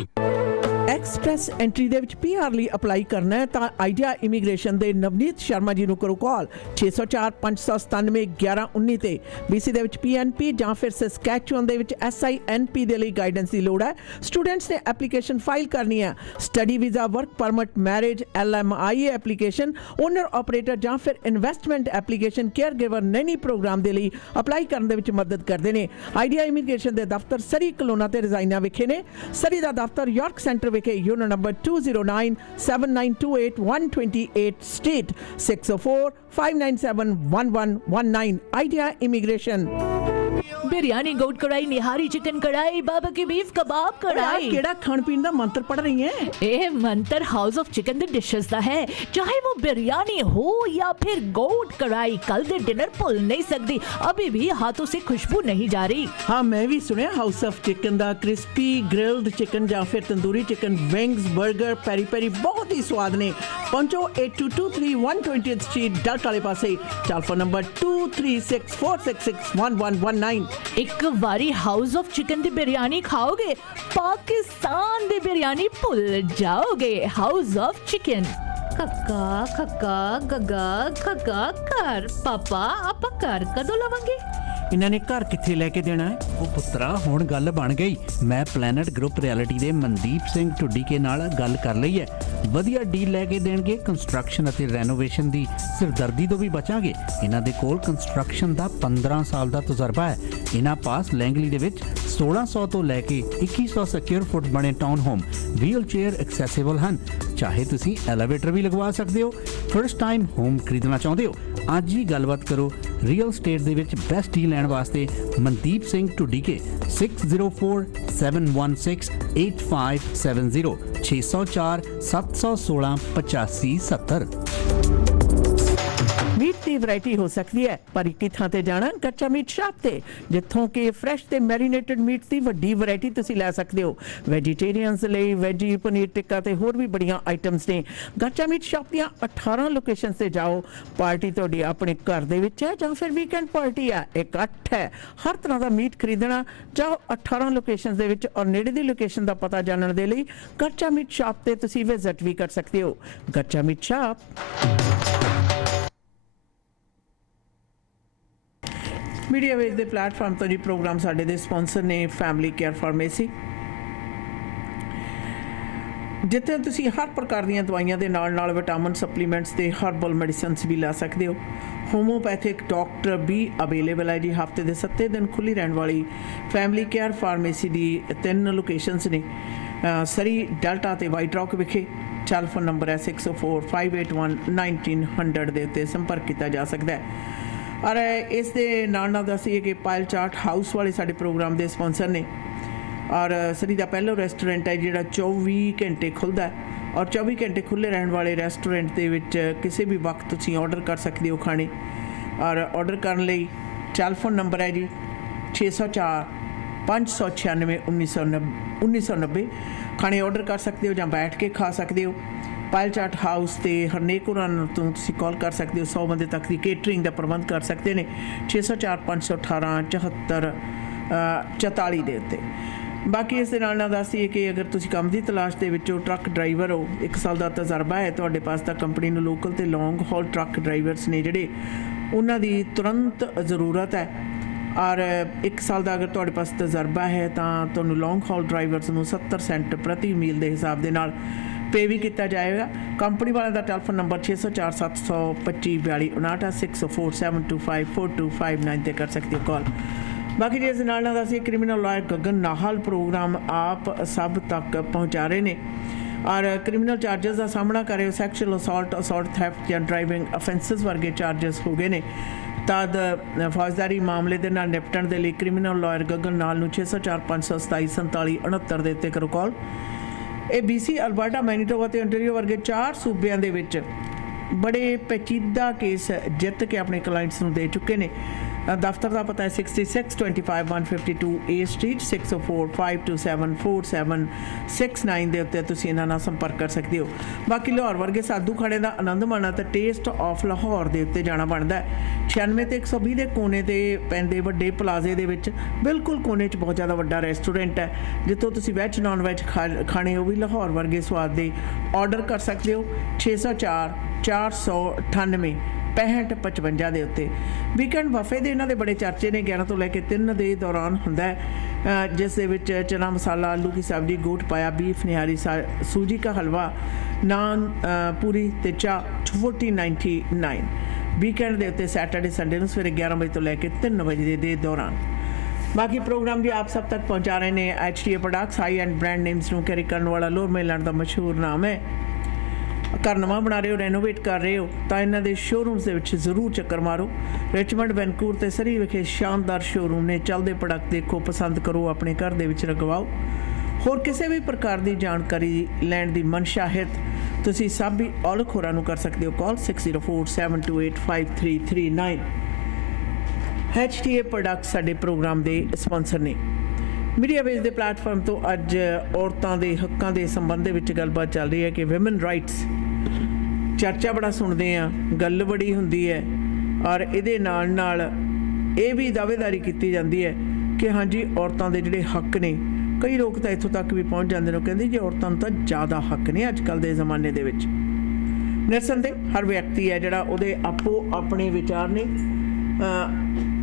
ਐਕਸਪ੍ਰੈਸ ਐਂਟਰੀ ਦੇ ਵਿੱਚ PR ਲਈ ਅਪਲਾਈ ਕਰਨਾ ਹੈ ਤਾਂ ਆਈਡੀਆ ਇਮੀਗ੍ਰੇਸ਼ਨ ਦੇ ਨਵਨੀਤ ਸ਼ਰਮਾ ਜੀ ਨੂੰ ਕਰੋ ਕਾਲ 604-597-1119 ਤੇ। BC ਦੇ ਵਿੱਚ PNP ਜਾਂ ਫਿਰ ਸਸਕੈਚੁਅਨ ਦੇ ਵਿੱਚ SINP ਦੇ ਲਈ ਗਾਈਡੈਂਸ ਦੀ ਲੋੜ ਹੈ। ਸਟੂਡੈਂਟਸ ਨੇ ਐਪਲੀਕੇਸ਼ਨ ਫਾਈਲ ਕਰਨੀ ਹੈ। Study visa, work permit, marriage, LMIA application, owner operator ਜਾਂ ਫਿਰ investment application, caregiver nanny programme ਦੇ ਲਈ ਅਪਲਾਈ ਕਰਨ ਦੇ ਵਿੱਚ ਮਦਦ ਕਰਦੇ ਨੇ। ਆਈਡੀਆ ਇਮੀਗ੍ਰੇਸ਼ਨ ਦੇ ਦਫ਼ਤਰ ਸਰੀ ਕਲੋਨਾ ਤੇ ਰਜ਼ਾਈਨਾ ਵਿਖੇ ਨੇ। ਸਰੀ ਦਾ ਦਫ਼ਤਰ ਯਾਰਕ ਸੈਂਟਰ ਵਿਖੇ unit number 209-7928-128 street 604-597-1119 Idea Immigration. Biryani, goat karahi, nihari chicken karahi, barbecue beef kebab karahi. केड़ा खान पीन दा मंत्र पढ़ रही है? ਇਹ ਮੰਤਰ ਹਾਊਸ ਆਫ ਚਿਕਨ ਦੇ ਡਿਸ਼ਸ ਦਾ ਹੈ। ਚਾਹੇ वो बिरयानी हो या फिर गोट कढ़ाई, कल दे डिनर भूल नहीं सकती। अभी भी हाथों से खुशबू नहीं जा रही। हाँ मैं भी सुनिया हाउस ऑफ चिकन दा क्रिस्पी ग्रिल्ड चिकन या फिर tandoori chicken, wings, burger, peri peri बहुत ही स्वाद ने। पहुंचो 8223 120th स्ट्रीट डल्ट वाले पासे। Telephone number 2364661119। एक बारी हाउस ऑफ चिकन दी बिरयानी खाओगे, पाकिस्तान दी बिरयानी भूल जाओगे। House of Chicken. खक्का खक्का गगा खक्का कर पापा आप कर कदों लवांगे? ਇਹਨਾਂ ਨੇ ਘਰ ਕਿੱਥੇ ਲੈ ਕੇ ਦੇਣਾ ਹੈ? ਉਹ ਪੁੱਤਰਾ ਹੁਣ ਗੱਲ ਬਣ ਗਈ। ਮੈਂ ਪਲੈਨਟ ਗਰੁੱਪ ਰਿਐਲਿਟੀ ਦੇ ਮਨਦੀਪ ਸਿੰਘ ਢੁੱਡੀਕੇ ਨਾਲ ਗੱਲ ਕਰ ਲਈ ਹੈ। ਵਧੀਆ ਡੀਲ ਲੈ ਕੇ ਦੇਣਗੇ। ਕੰਸਟਰਕਸ਼ਨ ਅਤੇ ਰੈਨੋਵੇਸ਼ਨ ਦੀ ਸਿਰਦਰਦੀ ਤੋਂ ਵੀ ਬਚਾਂਗੇ। ਇਹਨਾਂ ਦੇ ਕੋਲ ਕੰਸਟਰਕਸ਼ਨ ਦਾ 15 ਸਾਲ ਦਾ ਤਜਰਬਾ ਹੈ। ਇਹਨਾਂ ਪਾਸ ਲੈਂਗਲੀ ਦੇ ਵਿੱਚ 1600 ਤੋਂ ਲੈ ਕੇ 2100 ਸਕੁਅਰ ਫੁੱਟ ਬਣੇ town home wheelchair accessible ਹਨ। ਚਾਹੇ ਤੁਸੀਂ ਐਲੀਵੇਟਰ ਵੀ ਲਗਵਾ ਸਕਦੇ ਹੋ। ਫਰਸਟ ਟਾਈਮ ਹੋਮ ਖਰੀਦਣਾ ਚਾਹੁੰਦੇ ਹੋ, ਅੱਜ ਹੀ ਗੱਲਬਾਤ ਕਰੋ। ਰੀਅਲ ਸਟੇਟ ਦੇ ਵਿੱਚ ਬੈਸਟ ਡੀਲ ਲੈਣ ਵਾਸਤੇ ਮਨਦੀਪ ਸਿੰਘ ਢੁੱਡੀਕੇ 604-716-8570 604-716-8570। ਮੀਟ ਦੀ ਵੈਰਾਈਟੀ ਹੋ ਸਕਦੀ ਹੈ, ਪਰ ਇੱਕ ਥਾਂ ਤੇ ਜਾਣਾ ਕੱਚਾ ਮੀਟ ਸ਼ਾਪ ਤੇ, ਜਿੱਥੋਂ ਕਿ ਫਰੈਸ਼ ਤੇ ਮੈਰੀਨੇਟਡ ਮੀਟ ਦੀ ਵੱਡੀ ਵੈਰਾਈਟੀ ਤੁਸੀਂ ਲੈ ਸਕਦੇ ਹੋ। ਵੈਜੀਟੇਰੀਅਨਸ ਲਈ ਵੈਜੀ ਪਨੀਰ ਟਿੱਕਾ ਤੇ ਹੋਰ ਵੀ ਬੜੀਆਂ ਆਈਟਮਸ ਨੇ। ਕੱਚਾ ਮੀਟ ਸ਼ਾਪ ਦੀਆਂ 18 ਲੋਕੇਸ਼ਨ ਤੇ ਜਾਓ। ਪਾਰਟੀ ਤੁਹਾਡੀ ਆਪਣੇ ਘਰ ਦੇ ਵਿੱਚ ਹੈ ਜਾਂ ਫਿਰ ਵੀਕਐਂਡ ਪਾਰਟੀ ਹੈ, ਇਕੱਠ ਹੈ, ਹਰ ਤਰ੍ਹਾਂ ਦਾ ਮੀਟ ਖਰੀਦਣਾ, ਜਾਓ 18 ਲੋਕੇਸ਼ਨ ਦੇ ਵਿੱਚ। ਔਰ ਨੇੜੇ ਦੀ ਲੋਕੇਸ਼ਨ ਦਾ ਪਤਾ ਜਾਣਨ ਦੇ ਲਈ ਕੱਚਾ ਮੀਟ ਸ਼ਾਪ ਤੇ ਤੁਸੀਂ ਵਿਜ਼ਿਟ ਵੀ ਕਰ ਸਕਦੇ ਹੋ। ਕੱਚਾ ਮੀਟ ਸ਼ਾਪ। ਮੀਡੀਆ ਵੇਜ ਦੇ ਪਲੇਟਫਾਰਮ ਤੋਂ ਜੀ ਪ੍ਰੋਗਰਾਮ ਸਾਡੇ ਦੇ ਸਪਾਂਸਰ ਨੇ ਫੈਮਿਲੀ ਕੇਅਰ ਫਾਰਮੇਸੀ, ਜਿੱਥੇ ਤੁਸੀਂ ਹਰ ਪ੍ਰਕਾਰ ਦੀਆਂ ਦਵਾਈਆਂ ਦੇ ਨਾਲ ਵਿਟਾਮਿਨ ਸਪਲੀਮੈਂਟਸ ਤੇ ਹਰਬਲ ਮੈਡੀਸਿਨਸ ਵੀ ਲੈ ਸਕਦੇ ਹੋ। ਹੋਮੋਪੈਥਿਕ ਡਾਕਟਰ ਵੀ ਅਵੇਲੇਬਲ ਹੈ ਜੀ। ਹਫਤੇ ਦੇ 7 ਦਿਨ ਖੁੱਲੀ ਰਹਿਣ ਵਾਲੀ ਫੈਮਿਲੀ ਕੇਅਰ ਫਾਰਮੇਸੀ ਦੀ 3 ਲੋਕੇਸ਼ਨਸ ਨੇ, ਸਰੀ, ਡੈਲਟਾ ਤੇ ਵਾਈਟ ਰੌਕ ਵਿਖੇ। ਟੈਲੀਫੋਨ ਨੰਬਰ ਹੈ 6045811900 ਦੇ ਉੱਤੇ ਸੰਪਰਕ ਕੀਤਾ ਜਾ ਸਕਦਾ ਹੈ। ਔਰ ਇਸ ਦੇ ਨਾਲ ਦੱਸੀਏ ਕਿ ਪਾਇਲ ਚਾਟ ਹਾਊਸ ਵਾਲੇ ਸਾਡੇ ਪ੍ਰੋਗਰਾਮ ਦੇ ਸਪਾਂਸਰ ਨੇ। ਔਰ ਸਰੀ ਦਾ ਪਹਿਲਾ ਰੈਸਟੋਰੈਂਟ ਹੈ ਜਿਹੜਾ 24 ਘੰਟੇ ਖੁੱਲ੍ਹਦਾ ਹੈ। ਔਰ 24 ਘੰਟੇ ਖੁੱਲ੍ਹੇ ਰਹਿਣ ਵਾਲੇ ਰੈਸਟੋਰੈਂਟ ਦੇ ਵਿੱਚ ਕਿਸੇ ਵੀ ਵਕਤ ਤੁਸੀਂ ਆਰਡਰ ਕਰ ਸਕਦੇ ਹੋ ਖਾਣੇ। ਔਰ ਆਰਡਰ ਕਰਨ ਲਈ ਟੈਲੀਫੋਨ ਨੰਬਰ ਹੈ ਜੀ 604 596 1990। ਖਾਣੇ ਆਰਡਰ ਕਰ ਸਕਦੇ ਹੋ ਜਾਂ ਬੈਠ ਕੇ ਖਾ ਸਕਦੇ ਹੋ। ਪਾਇਲ ਚਾਟ ਹਾਊਸ ਤੇ ਹਰਨੇਕ ਹੋਰਾਂ ਤੋਂ ਤੁਸੀਂ ਕਾਲ ਕਰ ਸਕਦੇ ਹੋ। 100 ਬੰਦੇ ਤੱਕ ਦੀ ਕੇਟਰਿੰਗ ਦਾ ਪ੍ਰਬੰਧ ਕਰ ਸਕਦੇ ਨੇ। 604 518 74 44 ਦੇ ਉੱਤੇ। ਬਾਕੀ ਇਸ ਦੇ ਨਾਲ ਦੱਸੀਏ ਕਿ ਅਗਰ ਤੁਸੀਂ ਕੰਮ ਦੀ ਤਲਾਸ਼ ਦੇ ਵਿੱਚੋਂ ਟਰੱਕ ਡਰਾਈਵਰ ਹੋ, 1 ਸਾਲ ਦਾ ਤਜਰਬਾ ਹੈ ਤੁਹਾਡੇ ਪਾਸ, ਤਾਂ ਕੰਪਨੀ ਨੂੰ ਲੋਕਲ ਤੇ ਲੌਂਗ ਹਾਲ ਟਰੱਕ ਡਰਾਈਵਰਸ ਨੇ ਜਿਹੜੇ, ਉਹਨਾਂ ਦੀ ਤੁਰੰਤ ਜ਼ਰੂਰਤ ਹੈ। ਔਰ 1 ਸਾਲ ਦਾ ਅਗਰ ਤੁਹਾਡੇ ਪਾਸ ਤਜਰਬਾ ਹੈ ਤਾਂ ਤੁਹਾਨੂੰ ਲੌਂਗ ਹਾਲ ਡਰਾਈਵਰਸ ਨੂੰ 70 ਸੈਂਟ ਪ੍ਰਤੀ ਮੀਲ ਦੇ ਹਿਸਾਬ ਦੇ ਨਾਲ ਪੇ ਵੀ ਕੀਤਾ ਜਾਏਗਾ। ਕੰਪਨੀ ਵਾਲਿਆਂ ਦਾ ਟੈਲੀਫੋਨ ਨੰਬਰ 604 725 4259 604 725 4259 ਤੇ ਕਰ ਸਕਦੇ ਹੋ ਕਾਲ। ਬਾਕੀ ਜੀ ਇਸ ਨਾਲ ਅਸੀਂ criminal lawyer Gagan Nahal programme ਆਪ ਸਭ ਤੱਕ ਪਹੁੰਚਾ ਰਹੇ ਨੇ। ਔਰ ਕ੍ਰਿਮੀਨਲ ਚਾਰਜਸ ਦਾ ਸਾਹਮਣਾ ਕਰ ਰਹੇ ਹੋ, ਸੈਕਸ਼ੂਅਲ ਅਸੌਲਟ ਥੈਫਟ ਜਾਂ ਡਰਾਈਵਿੰਗ ਅਫੈਂਸਿਸ ਵਰਗੇ ਚਾਰਜਸ ਹੋ ਗਏ ਨੇ। ਤਦ ਫੌਜਦਾਰੀ ਮਾਮਲੇ ਦੇ ਨਾਲ ਨਿਪਟਣ ਦੇ ਲਈ ਕ੍ਰਿਮੀਨਲ ਲਾਇਰ ਗਗਨ ਨਾਹਲ ਨੂੰ 604 527 47 69 ਦੇ ਉੱਤੇ ਕਰੋ ਕਾਲ। ਇਹ BC, ਅਲਬਰਟਾ, ਮੈਨੀਟੋਬਾ ਤੇ ontario ਵਰਗੇ 4 ਸੂਬਿਆਂ ਦੇ ਵਿੱਚ ਬੜੇ ਪੇਚੀਦਾ ਕੇਸ ਜਿੱਤ ਕੇ ਆਪਣੇ ਕਲਾਇੰਟਸ ਨੂੰ ਦੇ ਚੁੱਕੇ ਨੇ। ਦਫ਼ਤਰ ਦਾ ਪਤਾ ਹੈ 6625 152 A ਸਟਰੀਟ, 604 527 4769 ਦੇ ਉੱਤੇ ਤੁਸੀਂ ਇਹਨਾਂ ਨਾਲ ਸੰਪਰਕ ਕਰ ਸਕਦੇ ਹੋ। ਬਾਕੀ ਲਾਹੌਰ ਵਰਗੇ ਸਾਧੂ ਖਾਣੇ ਦਾ ਆਨੰਦ ਮਾਣਾ ਤਾਂ ਟੇਸਟ ਆਫ ਲਾਹੌਰ ਦੇ ਉੱਤੇ ਜਾਣਾ ਬਣਦਾ ਹੈ। 96 ਤੇ 120 ਦੇ ਕੋਨੇ ਤੇ ਪੈਂਦੇ ਵੱਡੇ ਪਲਾਜ਼ੇ ਦੇ ਵਿੱਚ ਬਿਲਕੁਲ ਕੋਨੇ 'ਚ ਬਹੁਤ ਜ਼ਿਆਦਾ ਵੱਡਾ ਰੈਸਟੋਰੈਂਟ ਹੈ, ਜਿੱਥੋਂ ਤੁਸੀਂ ਵੈਜ ਨਾਨ ਵੈਜ ਖਾਣੇ ਉਹ ਵੀ ਲਾਹੌਰ ਵਰਗੇ ਸਵਾਦ ਦੇ ਆਰਡਰ ਕਰ ਸਕਦੇ ਹੋ। 604 498 6555 ਦੇ ਉੱਤੇ। ਵੀਕਐਂਡ ਬਫੇ ਦੇ ਇਹਨਾਂ ਦੇ ਬੜੇ ਚਰਚੇ ਨੇ। 11 ਤੋਂ ਲੈ ਕੇ 3 ਦੇ ਦੌਰਾਨ ਹੁੰਦਾ ਹੈ, ਜਿਸ ਦੇ ਵਿੱਚ ਚਨਾ ਮਸਾਲਾ, ਆਲੂ ਕੀ ਸਬਜ਼ੀ, ਗੋਟ ਪਾਇਆ, ਬੀਫ ਨਿਹਾਰੀ, ਸੂਜੀ का ਹਲਵਾ, ਨਾਨ, ਪੂਰੀ ਤੇ ਚਾਹ 1499। ਵੀਕਐਂਡ ਦੇ ਉੱਤੇ ਸੈਟਰਡੇ ਸੰਡੇ ਨੂੰ ਸਵੇਰੇ 11 ਵਜੇ ਤੋਂ ਲੈ ਕੇ 3 ਵਜੇ ਦੇ ਦੌਰਾਨ। ਬਾਕੀ ਪ੍ਰੋਗਰਾਮ ਵੀ ਆਪ ਸਭ ਤੱਕ ਪਹੁੰਚਾ ਰਹੇ ਨੇ HTA products. High end brand names ਨੂੰ ਕੈਰੀ ਕਰਨ ਵਾਲਾ ਲੋਅਰ ਮੇਲੈਂਡ ਦਾ ਮਸ਼ਹੂਰ ਨਾਮ ਹੈ। ਘਰ ਨਵਾਂ ਬਣਾ ਰਹੇ ਹੋ, ਰੈਨੋਵੇਟ ਕਰ ਰਹੇ ਹੋ ਤਾਂ ਇਹਨਾਂ ਦੇ ਸ਼ੋਰੂਮਸ ਦੇ ਵਿੱਚ ਜ਼ਰੂਰ ਚੱਕਰ ਮਾਰੋ। ਰਿਚਮੰਡ, ਵੈਨਕੂਵਰ ਤੇ ਸਰੀ ਵਿਖੇ ਸ਼ਾਨਦਾਰ ਸ਼ੋਰੂਮ ਨੇ। ਚੱਲਦੇ ਪ੍ਰੋਡਕਟ ਦੇਖੋ, ਪਸੰਦ ਕਰੋ, ਆਪਣੇ ਘਰ ਦੇ ਵਿੱਚ ਲਗਵਾਓ। ਹੋਰ ਕਿਸੇ ਵੀ ਪ੍ਰਕਾਰ ਦੀ ਜਾਣਕਾਰੀ ਲੈਣ ਦੀ ਮਨਸ਼ਾ ਹੈ ਤੁਸੀਂ ਸਭ ਵੀ ਔਲਖ ਹੋਰਾਂ ਨੂੰ ਕਰ ਸਕਦੇ ਹੋ ਕਾਲ 604 728 5339। HTA ਪ੍ਰੋਡਕਟਸ ਸਾਡੇ ਪ੍ਰੋਗਰਾਮ ਦੇ ਸਪਾਂਸਰ ਨੇ। ਮੀਡੀਆ ਵੇਜ ਦੇ ਪਲੇਟਫਾਰਮ ਤੋਂ ਅੱਜ ਔਰਤਾਂ ਦੇ ਹੱਕਾਂ ਦੇ ਸੰਬੰਧ ਦੇ ਵਿੱਚ ਗੱਲਬਾਤ ਚੱਲ ਰਹੀ ਹੈ ਕਿ ਵਿਮਨ ਰਾਈਟਸ ਚਰਚਾ ਬੜਾ ਸੁਣਦੇ ਆ, ਗੱਲ ਬੜੀ ਹੁੰਦੀ ਹੈ। ਔਰ ਇਹਦੇ ਨਾਲ ਇਹ ਵੀ ਦਾਅਵੇਦਾਰੀ ਕੀਤੀ ਜਾਂਦੀ ਹੈ ਕਿ ਹਾਂਜੀ ਔਰਤਾਂ ਦੇ ਜਿਹੜੇ ਹੱਕ ਨੇ, ਕਈ ਲੋਕ ਤਾਂ ਇੱਥੋਂ ਤੱਕ ਵੀ ਪਹੁੰਚ ਜਾਂਦੇ ਨੇ, ਕਹਿੰਦੇ ਜੀ ਔਰਤਾਂ ਨੂੰ ਤਾਂ ਜ਼ਿਆਦਾ ਹੱਕ ਨੇ ਅੱਜ ਕੱਲ੍ਹ ਦੇ ਜ਼ਮਾਨੇ ਦੇ ਵਿੱਚ। ਨਿਰਸੰਦੇਹ ਹਰ ਵਿਅਕਤੀ ਹੈ ਜਿਹੜਾ ਉਹਦੇ ਆਪੋ ਆਪਣੇ ਵਿਚਾਰ ਨੇ।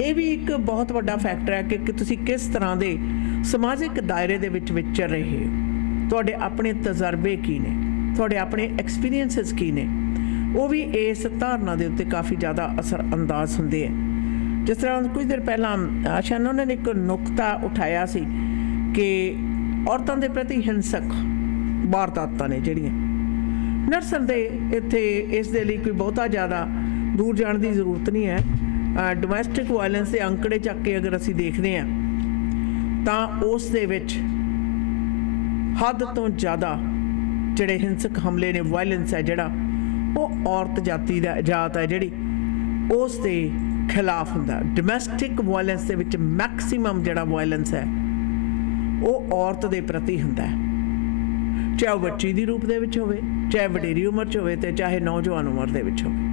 ਇਹ ਵੀ ਇੱਕ ਬਹੁਤ ਵੱਡਾ ਫੈਕਟਰ ਹੈ ਕਿ ਤੁਸੀਂ ਕਿਸ ਤਰ੍ਹਾਂ ਦੇ ਸਮਾਜਿਕ ਦਾਇਰੇ ਦੇ ਵਿੱਚ ਵਿਚਰ ਰਹੇ ਹੋ, ਤੁਹਾਡੇ ਆਪਣੇ ਤਜਰਬੇ ਕੀ ਨੇ, ਤੁਹਾਡੇ ਆਪਣੇ ਐਕਸਪੀਰੀਐਂਸਿਸ ਕੀ ਨੇ, ਉਹ ਵੀ ਇਸ ਧਾਰਨਾ ਦੇ ਉੱਤੇ ਕਾਫੀ ਜ਼ਿਆਦਾ ਅਸਰ ਅੰਦਾਜ਼ ਹੁੰਦੇ ਹੈ। ਜਿਸ ਤਰ੍ਹਾਂ ਕੁਝ ਦੇਰ ਪਹਿਲਾਂ ਆਸ਼ਾਨ ਉਹਨਾਂ ਨੇ ਇੱਕ ਨੁਕਤਾ ਉਠਾਇਆ ਸੀ ਕਿ ਔਰਤਾਂ ਦੇ ਪ੍ਰਤੀ ਹਿੰਸਕ ਵਾਰਦਾਤਾਂ ਨੇ ਜਿਹੜੀਆਂ, ਨਿਰਸੰਦੇਹ ਇੱਥੇ ਇਸ ਦੇ ਲਈ ਕੋਈ ਬਹੁਤਾ ਜ਼ਿਆਦਾ ਦੂਰ ਜਾਣ ਦੀ ਜ਼ਰੂਰਤ ਨਹੀਂ ਹੈ। ਡੋਮੈਸਟਿਕ ਵਾਇਲੈਂਸ ਦੇ ਅੰਕੜੇ ਚੱਕ ਕੇ ਅਗਰ ਅਸੀਂ ਦੇਖਦੇ ਹਾਂ ਤਾਂ ਉਸ ਦੇ ਵਿੱਚ ਹੱਦ ਤੋਂ ਜ਼ਿਆਦਾ ਜਿਹੜੇ ਹਿੰਸਕ ਹਮਲੇ ਨੇ, ਵਾਇਲੈਂਸ ਹੈ ਜਿਹੜਾ, ਉਹ ਔਰਤ ਜਾਤ ਹੈ ਜਿਹੜੀ ਉਸ ਦੇ ਖਿਲਾਫ ਹੁੰਦਾ। ਡੋਮੈਸਟਿਕ ਵਾਇਲੈਂਸ ਦੇ ਵਿੱਚ ਮੈਕਸਿਮਮ ਜਿਹੜਾ ਵਾਇਲੈਂਸ ਹੈ ਉਹ ਔਰਤ ਦੇ ਪ੍ਰਤੀ ਹੁੰਦਾ ਹੈ, ਚਾਹੇ ਉਹ ਬੱਚੀ ਦੀ ਰੂਪ ਦੇ ਵਿੱਚ ਹੋਵੇ, ਚਾਹੇ ਵਡੇਰੀ ਉਮਰ 'ਚ ਹੋਵੇ ਤੇ ਚਾਹੇ ਨੌਜਵਾਨ ਉਮਰ ਦੇ ਵਿੱਚ ਹੋਵੇ।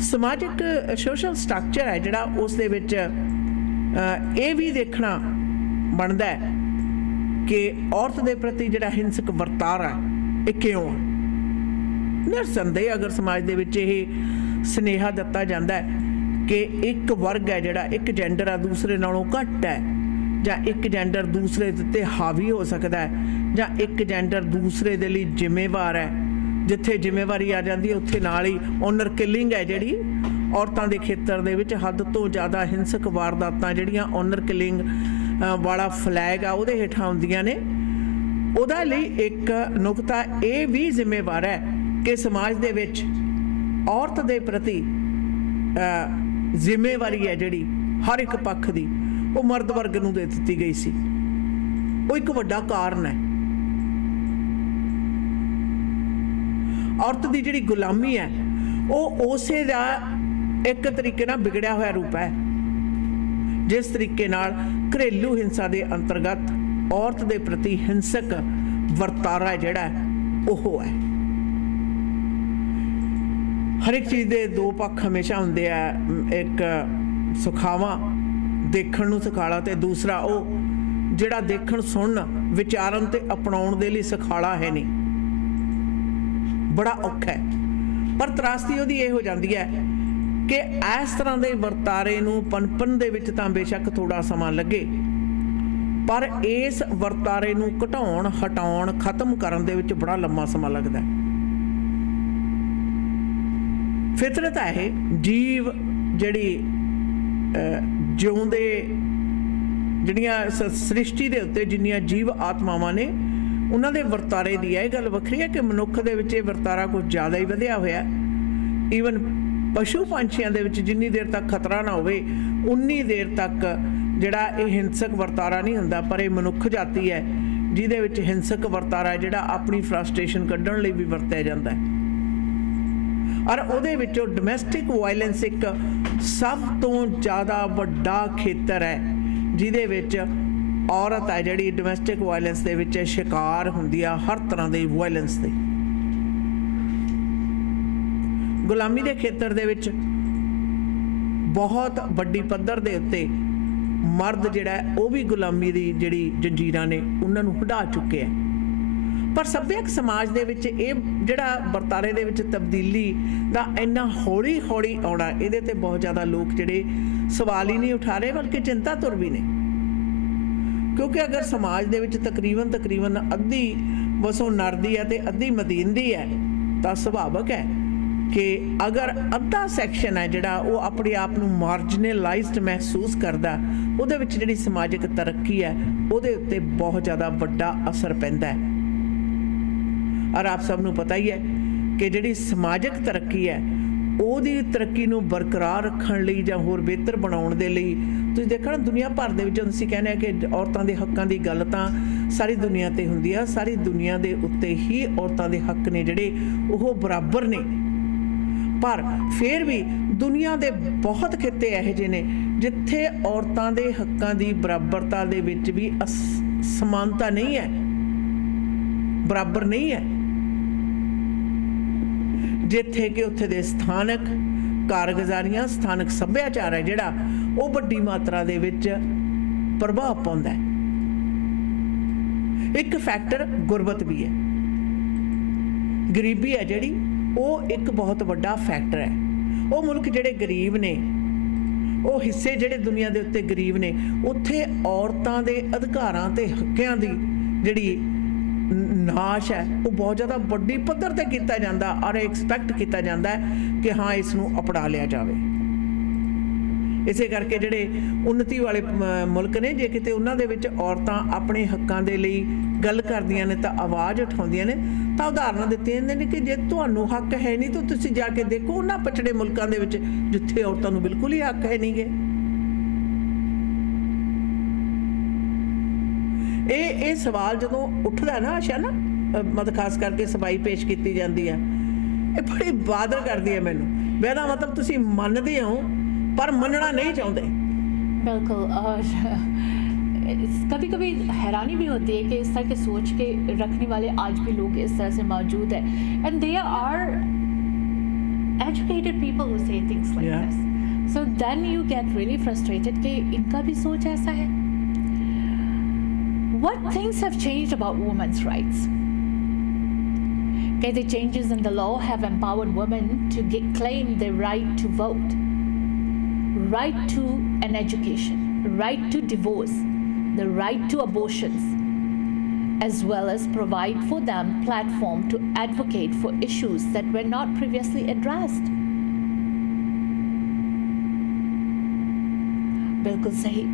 ਸਮਾਜਿਕ ਸੋਸ਼ਲ ਸਟਰਕਚਰ ਹੈ ਜਿਹੜਾ ਉਸ ਦੇ ਵਿੱਚ ਇਹ ਵੀ ਦੇਖਣਾ ਬਣਦਾ ਹੈ ਕਿ ਔਰਤ ਦੇ ਪ੍ਰਤੀ ਜਿਹੜਾ ਹਿੰਸਕ ਵਰਤਾਰਾ ਹੈ ਇਹ ਕਿਉਂ ਹੈ। ਨਿਰਸੰਦੇਹ ਅਗਰ ਸਮਾਜ ਦੇ ਵਿੱਚ ਇਹ ਸੁਨੇਹਾ ਦਿੱਤਾ ਜਾਂਦਾ ਹੈ ਕਿ ਇੱਕ ਵਰਗ ਹੈ ਜਿਹੜਾ, ਇੱਕ ਜੈਂਡਰ ਆ ਦੂਸਰੇ ਨਾਲੋਂ ਘੱਟ ਹੈ, ਜਾਂ ਇੱਕ ਜੈਂਡਰ ਦੂਸਰੇ ਦੇ ਉੱਤੇ ਹਾਵੀ ਹੋ ਸਕਦਾ ਹੈ, ਜਾਂ ਇੱਕ ਜੈਂਡਰ ਦੂਸਰੇ ਦੇ ਲਈ ਜ਼ਿੰਮੇਵਾਰ ਹੈ, ਜਿੱਥੇ ਜ਼ਿੰਮੇਵਾਰੀ ਆ ਜਾਂਦੀ ਹੈ ਉੱਥੇ ਨਾਲ ਹੀ ਓਨਰ ਕਿਲਿੰਗ ਹੈ ਜਿਹੜੀ ਔਰਤਾਂ ਦੇ ਖੇਤਰ ਦੇ ਵਿੱਚ ਹੱਦ ਤੋਂ ਜ਼ਿਆਦਾ ਹਿੰਸਕ ਵਾਰਦਾਤਾਂ ਜਿਹੜੀਆਂ ਓਨਰ ਕਿਲਿੰਗ ਵਾਲਾ ਫਲੈਗ ਆ ਉਹਦੇ ਹੇਠਾਂ ਹੁੰਦੀਆਂ ਨੇ। ਉਹਦਾ ਲਈ ਇੱਕ ਨੁਕਤਾ ਇਹ ਵੀ ਜ਼ਿੰਮੇਵਾਰ ਹੈ ਕਿ ਸਮਾਜ ਦੇ ਵਿੱਚ ਔਰਤ ਦੇ ਪ੍ਰਤੀ ਜ਼ਿੰਮੇਵਾਰੀ ਹੈ ਜਿਹੜੀ ਹਰ ਇੱਕ ਪੱਖ ਦੀ ਉਹ ਮਰਦ ਵਰਗ ਨੂੰ ਦੇ ਦਿੱਤੀ ਗਈ ਸੀ। ਉਹ ਇੱਕ ਵੱਡਾ ਕਾਰਨ ਹੈ। ਔਰਤ ਦੀ ਜਿਹੜੀ ਗੁਲਾਮੀ ਹੈ ਉਹ ਉਸੇ ਦਾ ਇੱਕ ਤਰੀਕੇ ਨਾਲ ਵਿਗੜਿਆ ਹੋਇਆ ਰੂਪ ਹੈ, ਜਿਸ ਤਰੀਕੇ ਨਾਲ ਘਰੇਲੂ ਹਿੰਸਾ ਦੇ ਅੰਤਰਗਤ ਔਰਤ ਦੇ ਪ੍ਰਤੀ ਹਿੰਸਕ ਵਰਤਾਰਾ ਜਿਹੜਾ ਉਹ ਹੈ। ਹਰ ਇੱਕ ਚੀਜ਼ ਦੇ ਦੋ ਪੱਖ ਹਮੇਸ਼ਾ ਹੁੰਦੇ ਆ, ਇੱਕ ਸੁਖਾਵਾਂ ਦੇਖਣ ਨੂੰ ਸੁਖਾਲਾ ਤੇ ਦੂਸਰਾ ਉਹ ਜਿਹੜਾ ਦੇਖਣ ਸੁਣਨ ਵਿਚਾਰਨ ਤੇ ਅਪਣਾਉਣ ਦੇ ਲਈ ਸੁਖਾਲਾ ਹੈ ਨਹੀਂ, ਬੜਾ ਔਖਾ ਹੈ। ਪਰ ਤਰਾਸਦੀ ਉਹਦੀ ਇਹ ਹੋ ਜਾਂਦੀ ਹੈ ਕਿ ਇਸ ਤਰ੍ਹਾਂ ਦੇ ਵਰਤਾਰੇ ਨੂੰ ਪਨਪਨ ਦੇ ਵਿੱਚ ਤਾਂ ਬੇਸ਼ੱਕ ਥੋੜਾ ਸਮਾਂ ਲੱਗੇ, ਪਰ ਇਸ ਵਰਤਾਰੇ ਨੂੰ ਘਟਾਉਣ, ਹਟਾਉਣ, ਖਤਮ ਕਰਨ ਦੇ ਵਿੱਚ ਬੜਾ ਲੰਮਾ ਸਮਾਂ ਲੱਗਦਾ ਹੈ। ਫਿਤਰਤ ਹੈ ਇਹ, ਜੀਵ ਜਿਹੜੀ ਜਿਉਂਦੇ ਜਿਹੜੀਆਂ ਸ੍ਰਿਸ਼ਟੀ ਦੇ ਉੱਤੇ ਜਿੰਨੀਆਂ ਜੀਵ ਆਤਮਾਵਾਂ ਨੇ ਉਹਨਾਂ ਦੇ ਵਰਤਾਰੇ ਦੀ ਹੈ। ਇਹ ਗੱਲ ਵੱਖਰੀ ਹੈ ਕਿ ਮਨੁੱਖ ਦੇ ਵਿੱਚ ਇਹ ਵਰਤਾਰਾ ਕੁਝ ਜ਼ਿਆਦਾ ਹੀ ਵਧਿਆ ਹੋਇਆ। ਈਵਨ ਪਸ਼ੂ ਪੰਛੀਆਂ ਦੇ ਵਿੱਚ ਜਿੰਨੀ ਦੇਰ ਤੱਕ ਖਤਰਾ ਨਾ ਹੋਵੇ ਉਨੀ ਦੇਰ ਤੱਕ ਜਿਹੜਾ ਇਹ ਹਿੰਸਕ ਵਰਤਾਰਾ ਨਹੀਂ ਹੁੰਦਾ, ਪਰ ਇਹ ਮਨੁੱਖ ਜਾਤੀ ਹੈ ਜਿਹਦੇ ਵਿੱਚ ਹਿੰਸਕ ਵਰਤਾਰਾ ਜਿਹੜਾ ਆਪਣੀ ਫਰਸਟ੍ਰੇਸ਼ਨ ਕੱਢਣ ਲਈ ਵੀ ਵਰਤਿਆ ਜਾਂਦਾ ਹੈ। ਔਰ ਉਹਦੇ ਵਿੱਚੋਂ ਡੋਮੈਸਟਿਕ ਵਾਇਲੈਂਸ ਇੱਕ ਸਭ ਤੋਂ ਜ਼ਿਆਦਾ ਵੱਡਾ ਖੇਤਰ ਹੈ ਜਿਹਦੇ ਵਿੱਚ ਔਰਤ ਹੈ ਜਿਹੜੀ ਡੋਮੈਸਟਿਕ ਵਾਇਲੈਂਸ ਦੇ ਵਿੱਚ ਸ਼ਿਕਾਰ ਹੁੰਦੀ ਆ ਹਰ ਤਰ੍ਹਾਂ ਦੀ ਵਾਇਲੈਂਸ ਦੇ। ਗੁਲਾਮੀ ਦੇ ਖੇਤਰ ਦੇ ਵਿੱਚ ਬਹੁਤ ਵੱਡੀ ਪੱਧਰ ਦੇ ਉੱਤੇ ਮਰਦ ਜਿਹੜਾ ਉਹ ਵੀ ਗੁਲਾਮੀ ਦੀ ਜਿਹੜੀ ਜੰਜੀਰਾਂ ਨੇ ਉਹਨਾਂ ਨੂੰ ਹਟਾ ਚੁੱਕੇ ਆ। ਪਰ ਸੱਭਿਅਕ ਸਮਾਜ ਦੇ ਵਿੱਚ ਇਹ ਜਿਹੜਾ ਵਰਤਾਰੇ ਦੇ ਵਿੱਚ ਤਬਦੀਲੀ ਦਾ ਇੰਨਾ ਹੌਲੀ ਹੌਲੀ ਆਉਣਾ, ਇਹਦੇ ਤੇ ਬਹੁਤ ਜ਼ਿਆਦਾ ਲੋਕ ਜਿਹੜੇ ਸਵਾਲ ਹੀ ਨਹੀਂ ਉਠਾ ਰਹੇ ਬਲਕਿ ਚਿੰਤਾ ਤੁਰ ਵੀ ਨੇ। ਕਿਉਂਕਿ ਅਗਰ ਸਮਾਜ ਦੇ ਵਿੱਚ ਤਕਰੀਬਨ ਅੱਧੀ ਵਸੋਂ ਨਰ ਦੀ ਹੈ ਤੇ ਅੱਧੀ ਮਦੀਨ ਦੀ ਹੈ ਤਾਂ ਸੁਭਾਵਕ ਹੈ ਕਿ ਅਗਰ ਅੱਧਾ ਸੈਕਸ਼ਨ ਹੈ ਜਿਹੜਾ ਉਹ ਆਪਣੇ ਆਪ ਨੂੰ ਮਾਰਜਨਲਾਈਜ਼ਡ ਮਹਿਸੂਸ ਕਰਦਾ, ਉਹਦੇ ਵਿੱਚ ਜਿਹੜੀ ਸਮਾਜਿਕ ਤਰੱਕੀ ਹੈ ਉਹਦੇ ਉੱਤੇ ਬਹੁਤ ਜ਼ਿਆਦਾ ਵੱਡਾ ਅਸਰ ਪੈਂਦਾ ਹੈ। ਔਰ ਆਪ ਸਭ ਨੂੰ ਪਤਾ ਹੀ ਹੈ ਕਿ ਜਿਹੜੀ ਸਮਾਜਿਕ ਤਰੱਕੀ ਹੈ ਉਹਦੀ ਤਰੱਕੀ ਨੂੰ ਬਰਕਰਾਰ ਰੱਖਣ ਲਈ ਜਾਂ ਹੋਰ ਬਿਹਤਰ ਬਣਾਉਣ ਦੇ ਲਈ ਤੁਸੀਂ ਦੇਖਣਾ ਦੁਨੀਆ ਭਰ ਦੇ ਵਿੱਚ ਅਸੀਂ ਕਹਿੰਦੇ ਆ ਕਿ ਔਰਤਾਂ ਦੇ ਹੱਕਾਂ ਦੀ ਗੱਲ ਤਾਂ ਸਾਰੀ ਦੁਨੀਆ ਤੇ ਹੁੰਦੀ ਆ, ਸਾਰੀ ਦੁਨੀਆ ਦੇ ਉੱਤੇ ਹੀ ਔਰਤਾਂ ਦੇ ਹੱਕ ਨੇ ਜਿਹੜੇ ਉਹ ਬਰਾਬਰ ਨੇ। ਪਰ ਫਿਰ ਵੀ ਦੁਨੀਆ ਦੇ ਬਹੁਤ ਖਿੱਤੇ ਇਹੋ ਜਿਹੇ ਨੇ ਜਿੱਥੇ ਔਰਤਾਂ ਦੇ ਹੱਕਾਂ ਦੀ ਬਰਾਬਰਤਾ ਦੇ ਵਿੱਚ ਵੀ ਸਮਾਨਤਾ ਨਹੀਂ ਹੈ, ਬਰਾਬਰ ਨਹੀਂ ਹੈ, ਜਿੱਥੇ ਕਿ ਉੱਥੇ ਦੇ ਸਥਾਨਕ ਕਾਰਗੁਜ਼ਾਰੀਆਂ, ਸਥਾਨਕ ਸੱਭਿਆਚਾਰ ਹੈ ਜਿਹੜਾ ਉਹ ਵੱਡੀ ਮਾਤਰਾ ਦੇ ਵਿੱਚ ਪ੍ਰਭਾਵ ਪਾਉਂਦਾ ਹੈ। ਇੱਕ ਫੈਕਟਰ ਗੁਰਬਤ ਵੀ ਹੈ, ਗਰੀਬੀ ਹੈ ਜਿਹੜੀ ਉਹ ਇੱਕ ਬਹੁਤ ਵੱਡਾ ਫੈਕਟਰ ਹੈ। ਉਹ ਮੁਲਕ ਜਿਹੜੇ ਗਰੀਬ ਨੇ, ਉਹ ਹਿੱਸੇ ਜਿਹੜੇ ਦੁਨੀਆ ਦੇ ਉੱਤੇ ਗਰੀਬ ਨੇ, ਉੱਥੇ ਔਰਤਾਂ ਦੇ ਅਧਿਕਾਰਾਂ ਤੇ ਹੱਕਾਂ ਦੀ ਜਿਹੜੀ ਨਾਸ਼ ਹੈ ਉਹ ਬਹੁਤ ਜ਼ਿਆਦਾ ਵੱਡੀ ਪੱਧਰ ਤੇ ਕੀਤਾ ਜਾਂਦਾ ਔਰ ਐਕਸਪੈਕਟ ਕੀਤਾ ਜਾਂਦਾ ਹੈ ਕਿ ਹਾਂ ਇਸ ਨੂੰ ਅਪਣਾ ਲਿਆ ਜਾਵੇ। ਇਸੇ ਕਰਕੇ ਜਿਹੜੇ ਉન્નਤੀ ਵਾਲੇ ਮੁਲਕ ਨੇ, ਜੇ ਕਿਤੇ ਉਹਨਾਂ ਦੇ ਵਿੱਚ ਔਰਤਾਂ ਆਪਣੇ ਹੱਕਾਂ ਦੇ ਲਈ ਗੱਲ ਕਰਦੀਆਂ ਨੇ ਤਾਂ ਆਵਾਜ਼ ਉਠਾਉਂਦੀਆਂ ਨੇ ਤਾਂ ਉਦਾਹਰਨਾਂ ਦਿੱਤੀਆਂ ਜਾਂਦੀਆਂ ਨੇ ਕਿ ਜੇ ਤੁਹਾਨੂੰ ਹੱਕ ਹੈ ਨਹੀਂ ਤਾਂ ਤੁਸੀਂ ਜਾ ਕੇ ਦੇਖੋ ਉਹਨਾਂ ਪਛੜੇ ਮੁਲਕਾਂ ਦੇ ਵਿੱਚ ਜਿੱਥੇ ਔਰਤਾਂ ਨੂੰ ਬਿਲਕੁਲ ਹੀ ਹੱਕ ਹੈ ਨਹੀਂਗੇ। ਇਹ ਸਵਾਲ ਜਦੋਂ ਉੱਠਦਾ ਨਾ ਆਸ਼ਾ ਨਾ, ਮਤਲਬ ਖਾਸ ਕਰਕੇ ਸਫਾਈ ਪੇਸ਼ ਕੀਤੀ ਜਾਂਦੀ ਹੈ, ਇਹ ਬੜੀ ਬਾਦਰ ਕਰਦੀ ਹੈ ਮੈਨੂੰ ਇਹਦਾ ਮਤਲਬ ਤੁਸੀਂ ਮੰਨਦੇ ਹੋ ਪਰ ਮੰਨਣਾ नहीं चाहते। बिल्कुल। और कभी कभी हैरानी भी होती है कि इस तरह के सोच के रखने वाले आज भी लोग इस तरह से मौजूद है, and they are educated people who say things like Yeah. This. So then you get really frustrated कि इनका भी सोच ऐसा है। What things have changed about women's rights? Okay, the changes in the law have empowered women to claim their right to vote, right to an education, right to divorce, the right to abortions, as well as provide for them platform to advocate for issues that were not previously addressed. बिल्कुल सही,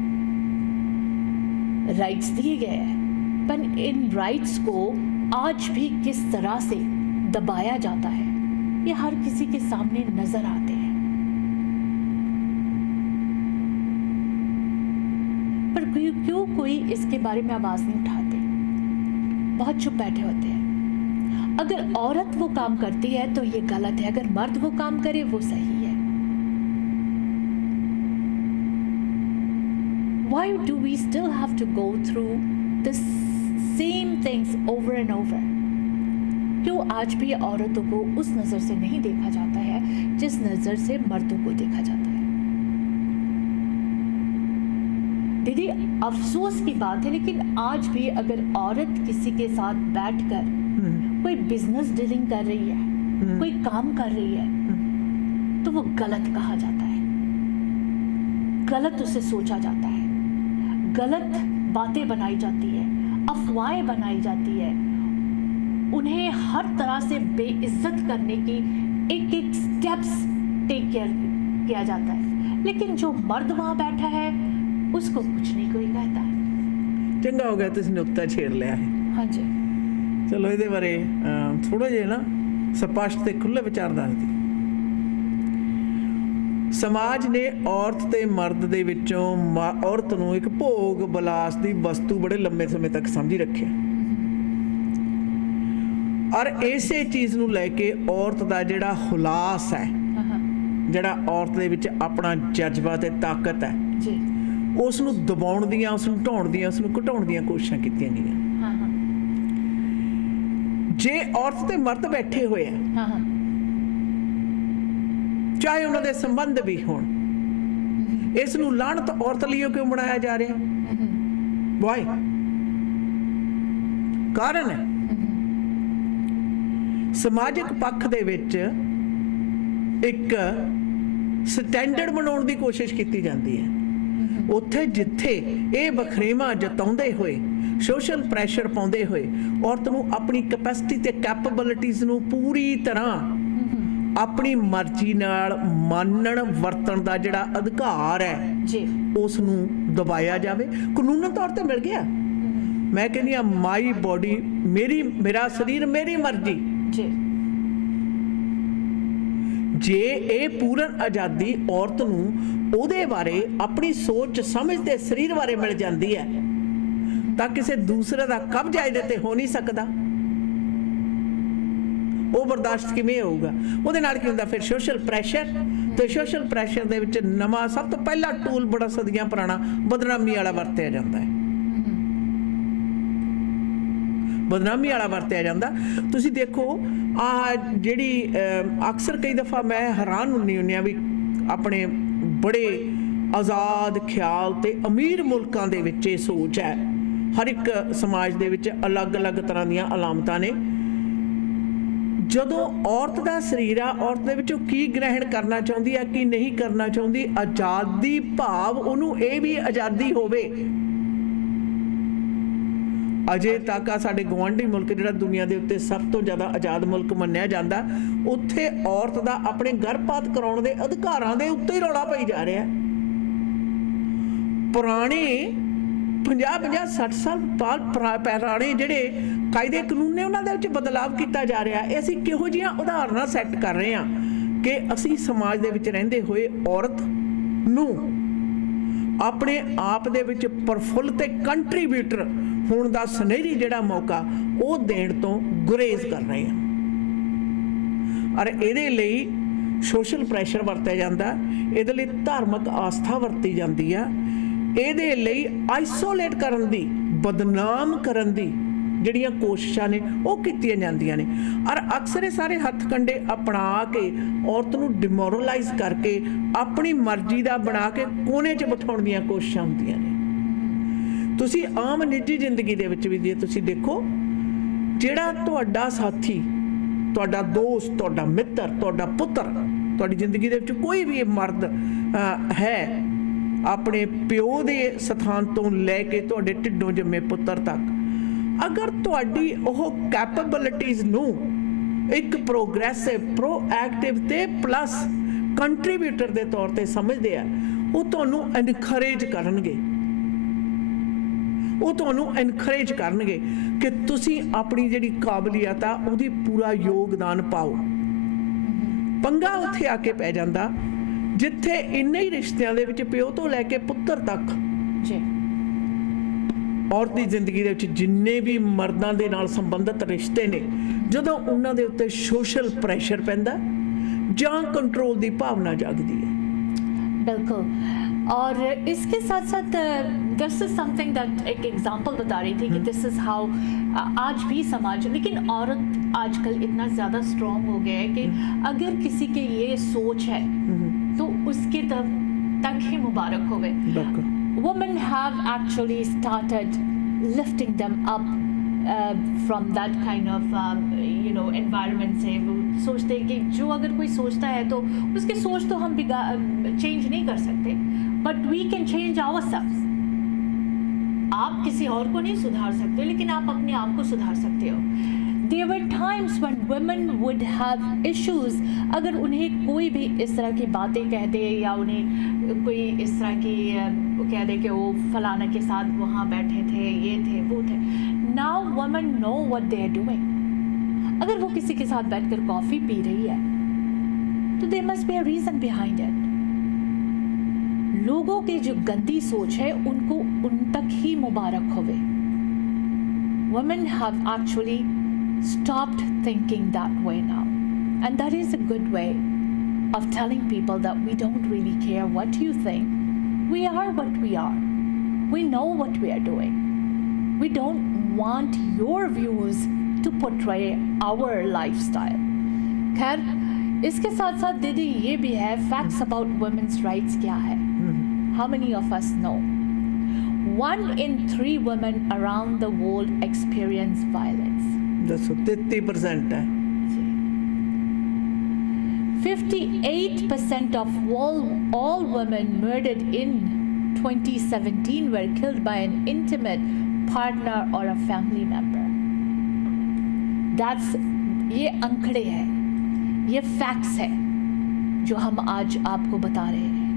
rights दिए गए हैं, पर इन rights को आज भी किस तरह से दबाया जाता है ये हर किसी के सामने नजर आते हैं। पर क्यों कोई इसके बारे में आवाज नहीं उठाते, बहुत चुप बैठे होते हैं। अगर औरत वो काम करती है तो ये गलत है, अगर मर्द वो काम करे वो सही है। Why do we still have to go through the same things over and over? क्यों आज भी औरतों को उस नज़र से नहीं देखा जाता है जिस नज़र से मर्दों को देखा जाता है? दीदी, अफसोस की बात है, लेकिन आज भी अगर औरत किसी के साथ बैठकर कोई बिजनेस डीलिंग कर रही है, कोई काम कर रही है, तो वो गलत कहा जाता है, गलत उसे सोचा जाता है, गलत बातें बनाई जाती है, अफवाहें बनाई जाती है, उन्हें हर तरह से बेइज्जत करने की एक एक स्टेप्स टेक केयर किया जाता है। लेकिन जो मर्द वहाँ बैठा है उसको कुछ नहीं कोई कहता है। चंगा हो गया तुसीं नुक्ता छेड़ लिया है। हाँ जी, चलो ਇਹਦੇ ਬਾਰੇ ਥੋੜਾ ਜਿਹਾ ਨਾ ਸਪਸ਼ਟ ਤੇ ਖੁੱਲੇ ਵਿਚਾਰ ਦੱਸਦੀ। ਸਮਾਜ ਨੇ ਔਰਤ ਤੇ ਮਰਦ ਦੇ ਵਿੱਚੋਂ ਔਰਤ ਨੂੰ ਇੱਕ ਭੋਗ ਵਿਲਾਸ ਦੀ ਵਸਤੂ ਬੜੇ ਲੰਮੇ ਸਮੇਂ ਤੱਕ ਸਮਝੀ ਰੱਖਿਆ, ਔਰ ਇਸੇ ਚੀਜ਼ ਨੂੰ ਲੈ ਕੇ ਔਰਤ ਦਾ ਜਿਹੜਾ ਹੁਲਾਸ ਹੈ, ਜਿਹੜਾ ਔਰਤ ਦੇ ਵਿੱਚ ਆਪਣਾ ਜਜ਼ਬਾ ਤੇ ਤਾਕਤ ਹੈ, ਜੀ, ਉਸ ਨੂੰ ਦਬਾਉਣ ਦੀਆਂ, ਉਸ ਨੂੰ ਢਾਉਣ ਦੀਆਂ, ਉਸ ਨੂੰ ਘਟਾਉਣ ਦੀਆਂ ਕੋਸ਼ਿਸ਼ਾਂ ਕੀਤੀਆਂ ਗਈਆਂ। ਜੇ ਔਰਤ ਤੇ ਮਰਦ ਬੈਠੇ ਹੋਏ ਆ, ਚਾਹੇ ਉਹਨਾਂ ਦੇ ਸੰਬੰਧ ਵੀ ਹੋਣ, ਇਸ ਨੂੰ ਲਾਹਨਤ ਔਰਤ ਲਈ ਕਿਉਂ ਬਣਾਇਆ ਜਾ ਰਿਹਾ? ਵਾਈ? ਕਾਰਨ ਹੈ ਸਮਾਜਿਕ ਪੱਖ ਦੇ ਵਿੱਚ ਇੱਕ ਸਟੈਂਡਰਡ ਬਣਾਉਣ ਦੀ ਕੋਸ਼ਿਸ਼ ਕੀਤੀ ਜਾਂਦੀ ਹੈ। ਉੱਥੇ ਜਿੱਥੇ ਇਹ ਵਖਰੇਵਾਂ ਜਤਾਉਂਦੇ ਹੋਏ, ਸੋਸ਼ਲ ਪ੍ਰੈਸ਼ਰ ਪਾਉਂਦੇ ਹੋਏ, ਔਰਤ ਨੂੰ ਆਪਣੀ ਕੈਪੈਸਿਟੀ ਤੇ ਕੈਪੇਬਿਲਿਟੀਜ਼ ਨੂੰ ਪੂਰੀ ਤਰ੍ਹਾਂ ਆਪਣੀ ਮਰਜ਼ੀ ਨਾਲ ਮੰਨਣ ਵਰਤਣ ਦਾ ਜਿਹੜਾ ਅਧਿਕਾਰ ਹੈ ਜੀ, ਉਸ ਨੂੰ ਦਬਾਇਆ ਜਾਵੇ। ਕਾਨੂੰਨੀ ਤੌਰ ਤੇ ਮਿਲ ਗਿਆ। ਮੈਂ ਕਹਿੰਦੀ ਆ ਮਾਈ ਬੋਡੀ, ਮੇਰਾ ਸਰੀਰ, ਮੇਰੀ ਮਰਜ਼ੀ। ਜੀ, ਜੇ ਇਹ ਪੂਰਨ ਆਜ਼ਾਦੀ ਔਰਤ ਨੂੰ ਉਹਦੇ ਬਾਰੇ, ਆਪਣੀ ਸੋਚ ਸਮਝ ਤੇ ਸਰੀਰ ਬਾਰੇ ਮਿਲ ਜਾਂਦੀ ਹੈ ਤਾਂ ਕਿਸੇ ਦੂਸਰੇ ਦਾ ਕਬਜ਼ਾ ਇਹਦੇ ਤੇ ਹੋ ਨਹੀਂ ਸਕਦਾ। ਉਹ ਬਰਦਾਸ਼ਤ ਕਿਵੇਂ ਹੋਊਗਾ? ਉਹਦੇ ਨਾਲ ਕੀ ਹੁੰਦਾ ਫਿਰ? Social pressure. ਤੇ ਸੋਸ਼ਲ ਪ੍ਰੈਸ਼ਰ ਦੇ ਵਿੱਚ ਨਵਾਂ ਸਭ ਤੋਂ ਪਹਿਲਾ ਟੂਲ ਬੜਾ ਸਦੀਆਂ ਪੁਰਾਣਾ ਬਦਨਾਮੀ ਵਾਲਾ ਵਰਤਿਆ ਜਾਂਦਾ ਹੈ। ਬਦਨਾਮੀ ਵਾਲਾ ਵਰਤਿਆ ਜਾਂਦਾ। ਤੁਸੀਂ ਦੇਖੋ ਆ ਜਿਹੜੀ ਅਕਸਰ ਕਈ ਦਫਾ ਮੈਂ ਹੈਰਾਨ ਹੁੰਦੀ ਹਾਂ ਵੀ ਆਪਣੇ ਬੜੇ ਆਜ਼ਾਦ ਖਿਆਲ ਤੇ ਅਮੀਰ ਮੁਲਕਾਂ ਦੇ ਵਿੱਚ ਇਹ ਸੋਚ ਹੈ। ਹਰ ਇੱਕ ਸਮਾਜ ਦੇ ਵਿੱਚ ਅਲੱਗ-ਅਲੱਗ ਤਰ੍ਹਾਂ ਦੀਆਂ ਅਲਾਮਤਾਂ ਨੇ। ਜਦੋਂ ਔਰਤ ਦਾ ਸਰੀਰ ਆ, ਔਰਤ ਦੇ ਵਿੱਚੋਂ ਕੀ ਗ੍ਰਹਿਣ ਕਰਨਾ ਚਾਹੁੰਦੀ ਹੈ, ਕੀ ਨਹੀਂ ਕਰਨਾ ਚਾਹੁੰਦੀ, ਆਜ਼ਾਦੀ ਭਾਵ ਉਹਨੂੰ ਇਹ ਵੀ ਆਜ਼ਾਦੀ ਹੋਵੇ। ਅਜੇ ਤੱਕ ਆ ਸਾਡੇ ਗੁਆਂਢੀ ਮੁਲਕ ਜਿਹੜਾ ਦੁਨੀਆ ਦੇ ਉੱਤੇ ਸਭ ਤੋਂ ਜ਼ਿਆਦਾ ਆਜ਼ਾਦ ਮੁਲਕ ਮੰਨਿਆ ਜਾਂਦਾ, ਉੱਥੇ ਔਰਤ ਦਾ ਆਪਣੇ ਗਰਭਪਾਤ ਕਰਾਉਣ ਦੇ ਅਧਿਕਾਰਾਂ ਦੇ ਉੱਤੇ ਹੀ ਰੌਲਾ ਪਈ ਜਾ ਰਿਹਾ। ਪੁਰਾਣੇ 50-50, 60 ਸਾਲ ਪੁਰਾਣੇ ਜਿਹੜੇ ਕਾਇਦੇ ਕਾਨੂੰਨ ਨੇ ਉਹਨਾਂ ਦੇ ਵਿੱਚ ਬਦਲਾਵ ਕੀਤਾ ਜਾ ਰਿਹਾ। ਇਹ ਅਸੀਂ ਕਿਹੋ ਜਿਹੀਆਂ ਉਦਾਹਰਨਾਂ ਸੈੱਟ ਕਰ ਰਹੇ ਹਾਂ ਕਿ ਅਸੀਂ ਸਮਾਜ ਦੇ ਵਿੱਚ ਰਹਿੰਦੇ ਹੋਏ ਔਰਤ ਨੂੰ ਆਪਣੇ ਆਪ ਦੇ ਵਿੱਚ ਪ੍ਰਫੁੱਲ ਤੇ ਕੰਟਰੀਬਿਊਟਰ ਹੋਣ ਦਾ ਸੁਨਹਿਰੀ ਜਿਹੜਾ ਮੌਕਾ ਉਹ ਦੇਣ ਤੋਂ ਗੁਰੇਜ਼ ਕਰ ਰਹੇ ਹਾਂ। ਔਰ ਇਹਦੇ ਲਈ ਸੋਸ਼ਲ ਪ੍ਰੈਸ਼ਰ ਵਰਤਿਆ ਜਾਂਦਾ, ਇਹਦੇ ਲਈ ਧਾਰਮਿਕ ਆਸਥਾ ਵਰਤੀ ਜਾਂਦੀ ਆ, ਇਹਦੇ ਲਈ ਆਈਸੋਲੇਟ ਕਰਨ ਦੀ, ਬਦਨਾਮ ਕਰਨ ਦੀ ਜਿਹੜੀਆਂ ਕੋਸ਼ਿਸ਼ਾਂ ਨੇ ਉਹ ਕੀਤੀਆਂ ਜਾਂਦੀਆਂ ਨੇ। ਔਰ ਅਕਸਰ ਇਹ ਸਾਰੇ ਹੱਥ ਕੰਡੇ ਅਪਣਾ ਕੇ ਔਰਤ ਨੂੰ ਡਿਮੋਰਲਾਈਜ਼ ਕਰਕੇ ਆਪਣੀ ਮਰਜ਼ੀ ਦਾ ਬਣਾ ਕੇ ਕੋਨੇ 'ਚ ਬਿਠਾਉਣ ਦੀਆਂ ਕੋਸ਼ਿਸ਼ਾਂ ਹੁੰਦੀਆਂ ਨੇ। ਤੁਸੀਂ ਆਮ ਨਿੱਜੀ ਜ਼ਿੰਦਗੀ ਦੇ ਵਿੱਚ ਵੀ ਜੇ ਤੁਸੀਂ ਦੇਖੋ, ਜਿਹੜਾ ਤੁਹਾਡਾ ਸਾਥੀ, ਤੁਹਾਡਾ ਦੋਸਤ, ਤੁਹਾਡਾ ਮਿੱਤਰ, ਤੁਹਾਡਾ ਪੁੱਤਰ, ਤੁਹਾਡੀ ਜ਼ਿੰਦਗੀ ਦੇ ਵਿੱਚ ਕੋਈ ਵੀ ਮਰਦ ਹੈ, ਆਪਣੇ ਪਿਓ ਦੇ ਸਥਾਨ ਤੋਂ ਲੈ ਕੇ ਤੁਹਾਡੇ ਢਿੱਡੋਂ ਜੰਮੇ ਪੁੱਤਰ ਤੱਕ, ਅਗਰ ਤੁਹਾਡੀ ਉਹ ਕੈਪੇਬਿਲਿਟੀਜ਼ ਨੂੰ ਇੱਕ ਪ੍ਰੋਗਰੈਸਿਵ, ਪ੍ਰੋਐਕਟਿਵ ਤੇ ਪਲੱਸ ਕੰਟਰੀਬਿਊਟਰ ਦੇ ਤੌਰ ਤੇ ਸਮਝਦੇ ਆ, ਉਹ ਤੁਹਾਨੂੰ ਐਨਕਰੇਜ ਕਰਨਗੇ, ਉਹ ਤੁਹਾਨੂੰ ਐਨਕਰੇਜ ਕਰਨਗੇ ਕਿ ਤੁਸੀਂ ਆਪਣੀ ਜਿਹੜੀ ਕਾਬਲੀਅਤ ਆ ਉਹਦੀ ਪੂਰਾ ਯੋਗਦਾਨ ਪਾਓ। ਪੰਗਾ ਉੱਥੇ ਆ ਕੇ ਪੈ ਜਾਂਦਾ ਜਿੱਥੇ ਇੰਨੇ ਹੀ ਰਿਸ਼ਤਿਆਂ ਦੇ ਵਿੱਚ ਪਿਓ ਤੋਂ ਲੈ ਕੇ ਪੁੱਤਰ ਤੱਕ ਜੀ ਔਰਤ ਦੀ ਜ਼ਿੰਦਗੀ ਦੇ ਵਿੱਚ ਜਿੰਨੇ ਵੀ ਮਰਦਾਂ ਦੇ ਨਾਲ ਸੰਬੰਧਿਤ ਰਿਸ਼ਤੇ ਨੇ, ਜਦੋਂ ਉਹਨਾਂ ਦੇ ਉੱਤੇ ਸੋਸ਼ਲ ਪ੍ਰੈਸ਼ਰ ਪੈਂਦਾ ਜਾਂ ਕੰਟਰੋਲ ਦੀ ਭਾਵਨਾ ਜਾਗਦੀ ਹੈ। बिल्कुल। और इसके साथ साथ दिस इज समथिंग दैट एक एग्जांपल बता रही थी कि दिस इज हाउ आज भी समाज, लेकिन औरत आजकल इतना ज़्यादा स्ट्रॉन्ग हो गया है कि अगर किसी के ये सोच है तो उसके तक ही मुबारक होवे। Women have actually started lifting them up from that kind of environment से। वो सोचते हैं कि जो अगर कोई सोचता है तो उसकी सोच तो हम चेंज नहीं कर सकते, but we can change ourselves. आप किसी और को नहीं सुधार सकते, लेकिन आप अपने आप को सुधार सकते हो। There were times when women would have issues, अगर उन्हें कोई भी इस तरह की बातें कह दे या उन्हें कोई इस तरह की कह दे कि वो फलाना के साथ वहाँ बैठे थे, ये थे, वो थे। Now women know what they are doing। अगर वो किसी के साथ बैठकर कॉफ़ी पी रही है तो there must be a reason behind it। लोगों की जो गंदी सोच है उनको उन तक ही मुबारक होवे। Women have actually stopped thinking that way now, and that is a good way of telling people that we don't really care what you think. We are what we are. We know what we are doing. We don't want your views to portray our lifestyle। खैर, इसके साथ साथ दीदी ये भी है, facts about women's rights क्या है? How many of us know? 1 in 3 women around the world experience violence। ਦੱਸੋ 33% ਹੈ। 58% of all women murdered in 2017 were killed by an intimate partner or a family member। That's ये अंकड़े हैं, ये facts है जो हम आज आपको बता रहे हैं।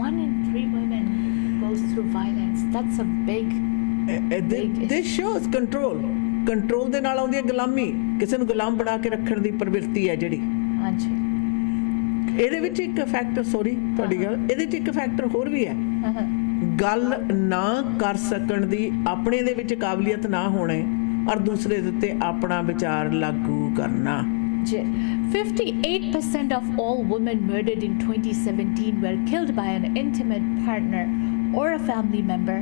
1 in 3 women goes through violence। That's a big This shows control ਦੇ ਨਾਲ ਆਉਂਦੀ ਹੈ ਗੁਲਾਮੀ, ਕਿਸੇ ਨੂੰ ਗੁਲਾਮ ਬਣਾ ਕੇ ਰੱਖਣ ਦੀ ਪ੍ਰਵਿਰਤੀ ਹੈ ਜਿਹੜੀ। ਹਾਂਜੀ। ਇਹਦੇ ਵਿੱਚ ਇੱਕ ਫੈਕਟਰ, ਸੌਰੀ ਤੁਹਾਡੀ ਗੱਲ, ਇਹਦੇ 'ਚ ਇੱਕ ਫੈਕਟਰ ਹੋਰ ਵੀ ਹੈ, ਗੱਲ ਨਾ ਕਰ ਸਕਣ ਦੀ, ਆਪਣੇ ਦੇ ਵਿੱਚ ਕਾਬਲੀਅਤ ਨਾ ਹੋਣੇ ਔਰ ਦੂਸਰੇ ਦੇ ਉੱਤੇ ਆਪਣਾ ਵਿਚਾਰ ਲਾਗੂ ਕਰਨਾ। 58% of all women murdered in 2017 were killed by an intimate partner or a family member,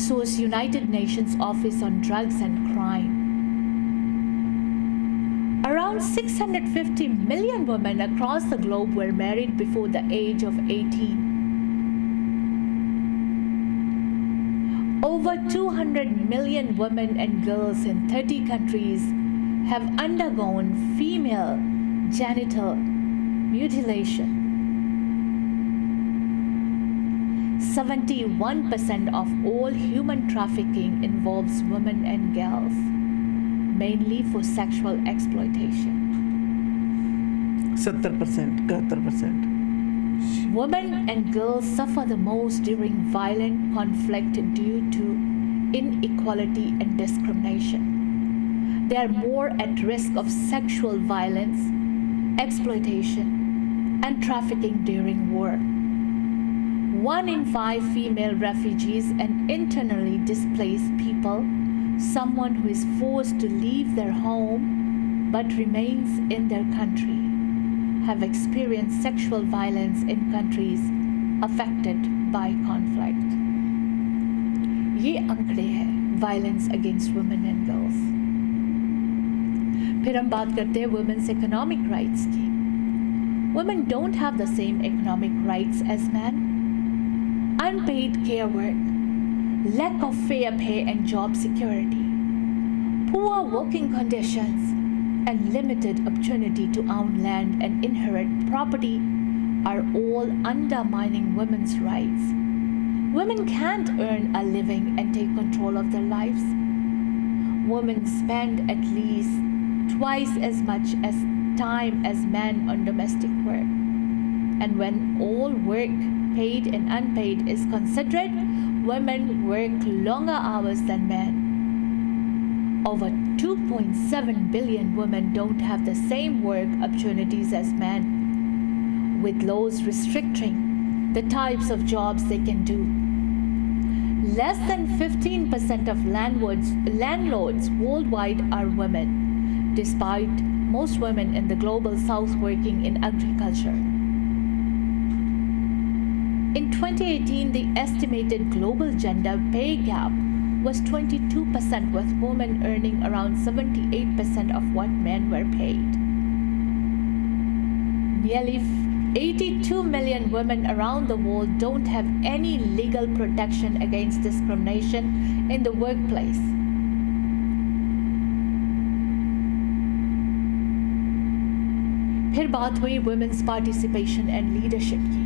says United Nations Office on Drugs and Crime। Around 650 million women across the globe were married before the age of 18। Over 200 million women and girls in 30 countries have undergone female genital mutilation। 71% of all human trafficking involves women and girls, mainly for sexual exploitation। 70%, 71%। Women and girls suffer the most during violent conflict due to inequality and discrimination। They are more at risk of sexual violence, exploitation, and trafficking during war। 1 in 5 female refugees and internally displaced people, someone who is forced to leave their home, but remains in their country have experienced sexual violence in countries affected by conflict. ये आंकड़े हैं violence against women and girls. फिर हम बात करते हैं women's economic rights की. Women don't have the same economic rights as men. Unpaid care work, lack of fair pay and job security, poor working conditions, and limited opportunity to own land and inherit property are all undermining women's rights. Women can't earn a living and take control of their lives. Women spend at least twice as much time as men on domestic work. And when all work, paid and unpaid, is considered, women work longer hours than men. Over 2.7 billion women don't have the same work opportunities as men, with laws restricting the types of jobs they can do. Less than 15% of landlords worldwide are women, despite most women in the global south working in agriculture. In 2018, the estimated global gender pay gap was 22%, with women earning around 78% of what men were paid. Nearly 82 million women around the world don't have any legal protection against discrimination in the workplace. फिर बात हुई women's participation and leadership की.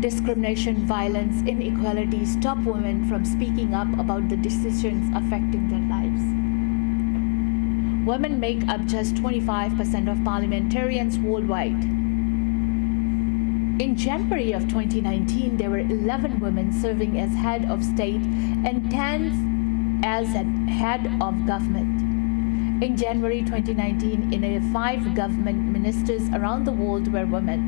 Discrimination, violence, inequality stop women from speaking up about the decisions affecting their lives. Women make up just 25% of parliamentarians worldwide. In January of 2019, there were 11 women serving as head of state and 10 as head of government. In January 2019, 5 government ministers around the world were women.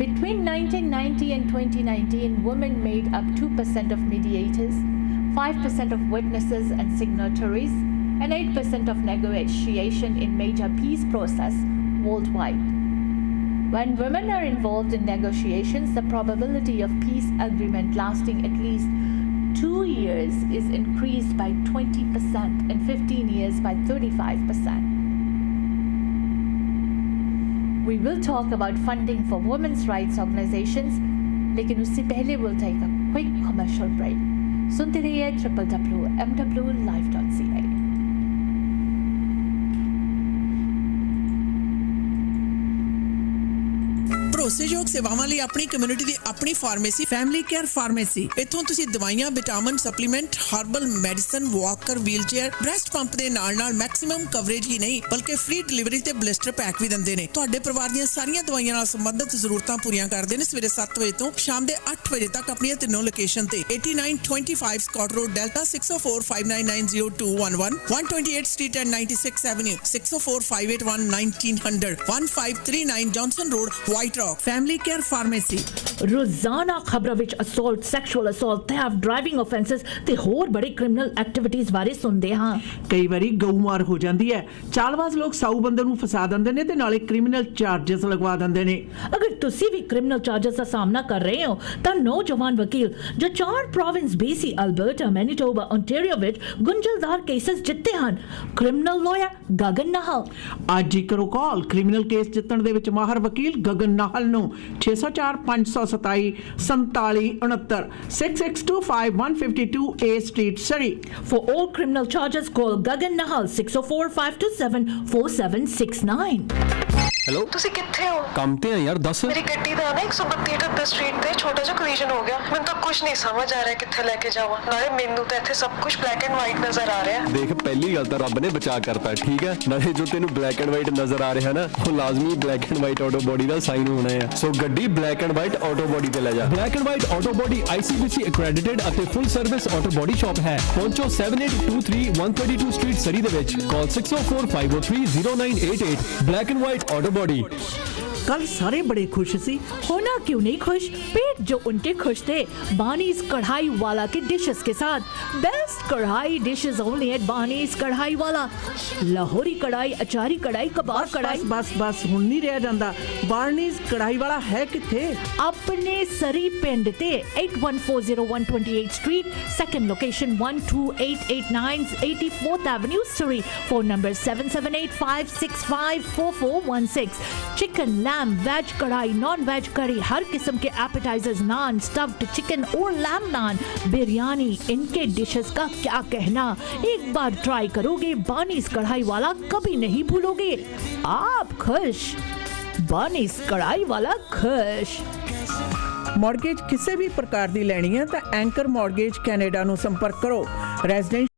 Between 1990 and 2019, women made up 2% of mediators, 5% of witnesses and signatories, and 8% of negotiation in major peace process worldwide. When women are involved in negotiations, the probability of peace agreement lasting at least 2 years is increased by 20% and 15 years by 35%. We will talk about funding for women's rights organizations, लेकिन उससे पहले we'll take a quick commercial break. सुनते रहिए www.mwlive.ca. ਭਰੋਸੇਯੋਗ ਸੇਵਾਵਾਂ ਲਈ ਆਪਣੀ community ਦੀ ਆਪਣੀ ਫਾਰਮੇਸੀ ਫੈਮਿਲੀ ਕੇਅਰ ਫਾਰਮੇਸੀ। ਇੱਥੋਂ ਤੁਸੀਂ ਦਵਾਈਆਂ, vitamin, supplement, herbal medicine, Walker, wheelchair, breast pump ਦੇ ਨਾਲ ਮੈਕਸਿਮਮ ਕਵਰੇਜ ਹੀ ਨਹੀਂ ਬਲਕਿ ਫ੍ਰੀ ਡਿਲੀਵਰੀ ਤੇ ਬਲਿਸਟਰ ਪੈਕ ਵੀ ਦਿੰਦੇ ਨੇ। ਤੁਹਾਡੇ ਪਰਿਵਾਰ ਦੀਆਂ ਸਾਰੀਆਂ ਦਵਾਈਆਂ ਨਾਲ ਸੰਬੰਧਿਤ ਜ਼ਰੂਰਤਾਂ ਪੂਰੀਆਂ ਕਰਦੇ ਨੇ। ਸਵੇਰੇ 7 ਵਜੇ ਤੋਂ ਸ਼ਾਮ ਦੇ 8 ਵਜੇ ਤੱਕ ਆਪਣੀਆਂ ਤਿੰਨੋਂ ਲੋਕੇਸ਼ਨ ਤੇ 8925 Scott Road, Delta 6045990211, 128th Street and 96th Avenue, 6045811900, 1539 Johnson Road, White Rock। Family Care Pharmacy. ਰੋਜ਼ਾਨਾ ਖਬਰਾਂ ਵਿੱਚ assault, sexual assault, theft, driving offences ਤੇ ਹੋਰ ਬੜੀ ਕ੍ਰਿਮੀਨਲ ਐਕਟੀਵਿਟੀਜ਼ ਬਾਰੇ ਸੁਣਦੇ ਹਾਂ। ਕਈ ਵਾਰੀ ਗਊਮਾਰ ਹੋ ਜਾਂਦੀ ਹੈ। ਚਾਲਬਾਜ਼ ਲੋਕ ਸਾਊ ਬੰਦੇ ਨੂੰ ਫਸਾ ਦਿੰਦੇ ਨੇ ਤੇ ਨਾਲੇ ਕ੍ਰਿਮੀਨਲ ਚਾਰजेस ਲਗਵਾ ਦਿੰਦੇ ਨੇ। ਅਗਰ ਤੁਸੀਂ ਵੀ ਕ੍ਰਿਮੀਨਲ ਚਾਰजेस ਦਾ ਸਾਹਮਣਾ ਕਰ ਰਹੇ ਹੋ ਤਾਂ ਨੌਜਵਾਨ ਵਕੀਲ ਜੋ 4 province BC, Alberta, Manitoba, Ontario ਵਿੱਚ ਗੁੰਝਲਦਾਰ ਕੇਸਸ ਜਿੱਤੇ ਹਨ, ਕ੍ਰਿਮੀਨਲ ਲਾਇਰ ਗਗਨ ਨਾਹਲ। ਅੱਜ ਹੀ ਕਰੋ ਕਾਲ ਕ੍ਰਿਮੀਨਲ ਕੇਸ ਜਿੱਤਣ ਦੇ ਵਿੱਚ ਮਾਹਰ ਵਕੀਲ ਗਗਨ ਨਾਹਲ ਨੂੰ 604 527 4769 6625 Street, Surrey. For all criminal charges, call Gagan Nahal 604 527 4769. Hello, ਤੁਸੀਂ ਕਿੱਥੇ ਹੋ? ਕੰਮ ਤੇ ਆ ਯਾਰ, ਦੱਸ। ਮੇਰੀ ਗੱਡੀ ਦਾ ਨਾ 132 ਸਟਰੀਟ ਤੇ ਛੋਟਾ ਜਿਹਾ ਕੋਲੀਜਨ ਹੋ ਗਿਆ। ਮੈਨੂੰ ਤਾਂ ਕੁਝ ਨਹੀਂ ਸਮਝ ਆ ਰਿਹਾ ਕਿੱਥੇ ਲੈ ਕੇ ਜਾਵਾਂ। ਨਾਲੇ ਮੈਨੂੰ ਤਾਂ ਇੱਥੇ ਸਭ ਕੁਝ ਬਲੈਕ ਐਂਡ ਵਾਈਟ ਨਜ਼ਰ ਆ ਰਿਹਾ। ਦੇਖ, ਪਹਿਲੀ ਗੱਲ ਤਾਂ ਰੱਬ ਨੇ ਬਚਾ ਕਰਤਾ, ਠੀਕ ਹੈ। ਨਾਲੇ ਜੋ ਤੈਨੂੰ ਬਲੈਕ ਐਂਡ ਵਾਈਟ ਨਜ਼ਰ ਆ ਰਿਹਾ ਨਾ, ਉਹ ਲਾਜ਼ਮੀ black and white auto body the sign ਹੋਣਾ ਹੈ। ਸੋ ਗੱਡੀ black and white auto body ਤੇ ਲੈ ਜਾ। Black and white auto body ICBC accredited ਅਤੇ ਫੁੱਲ ਸਰਵਿਸ ਆਟੋ ਬੋਡੀ ਸ਼ਾਪ ਹੈ। ਪਹੁੰਚੋ 7823 132 ਸਟਰੀਟ ਸਰੀ ਦੇ ਵਿੱਚ। ਕਾਲ 6045030988। Black and white auto body. कल सारे बड़े खुश सी। होना क्यों नहीं खुश, पेट जो उनके खुश थे बानीज कढ़ाई वाला के डिशेस के साथ। बेस्ट कढ़ाई डिशेस ओनली एट बानीज कढ़ाई वाला। लाहौरी कढ़ाई, अचारी कढ़ाई, कबाब कढ़ाई। बस बस हुण नहीं रह जांदा। बार्नीज कढ़ाई वाला है किथे? अपने सरी पिंड ते 8140 street, second location 12889 84th avenue Surrey. Phone number 7785654416। Chicken, lamb, veg karahi, non veg curry, हर किस्म के एपेटाइजर्स, नान, स्टफ्ड चिकन और लैम नान, बिरयानी, इनके डिशेस का क्या कहना। एक बार ट्राई करोगे बानीज कढ़ाई वाला कभी नहीं भूलोगे। आप खुश, बानीज कढ़ाई वाला खुश। मॉर्गेज किसी भी प्रकार की लैनी है तो एंकर मॉर्गेज कैनेडा ਨੂੰ संपर्क करो। रेजिडेंट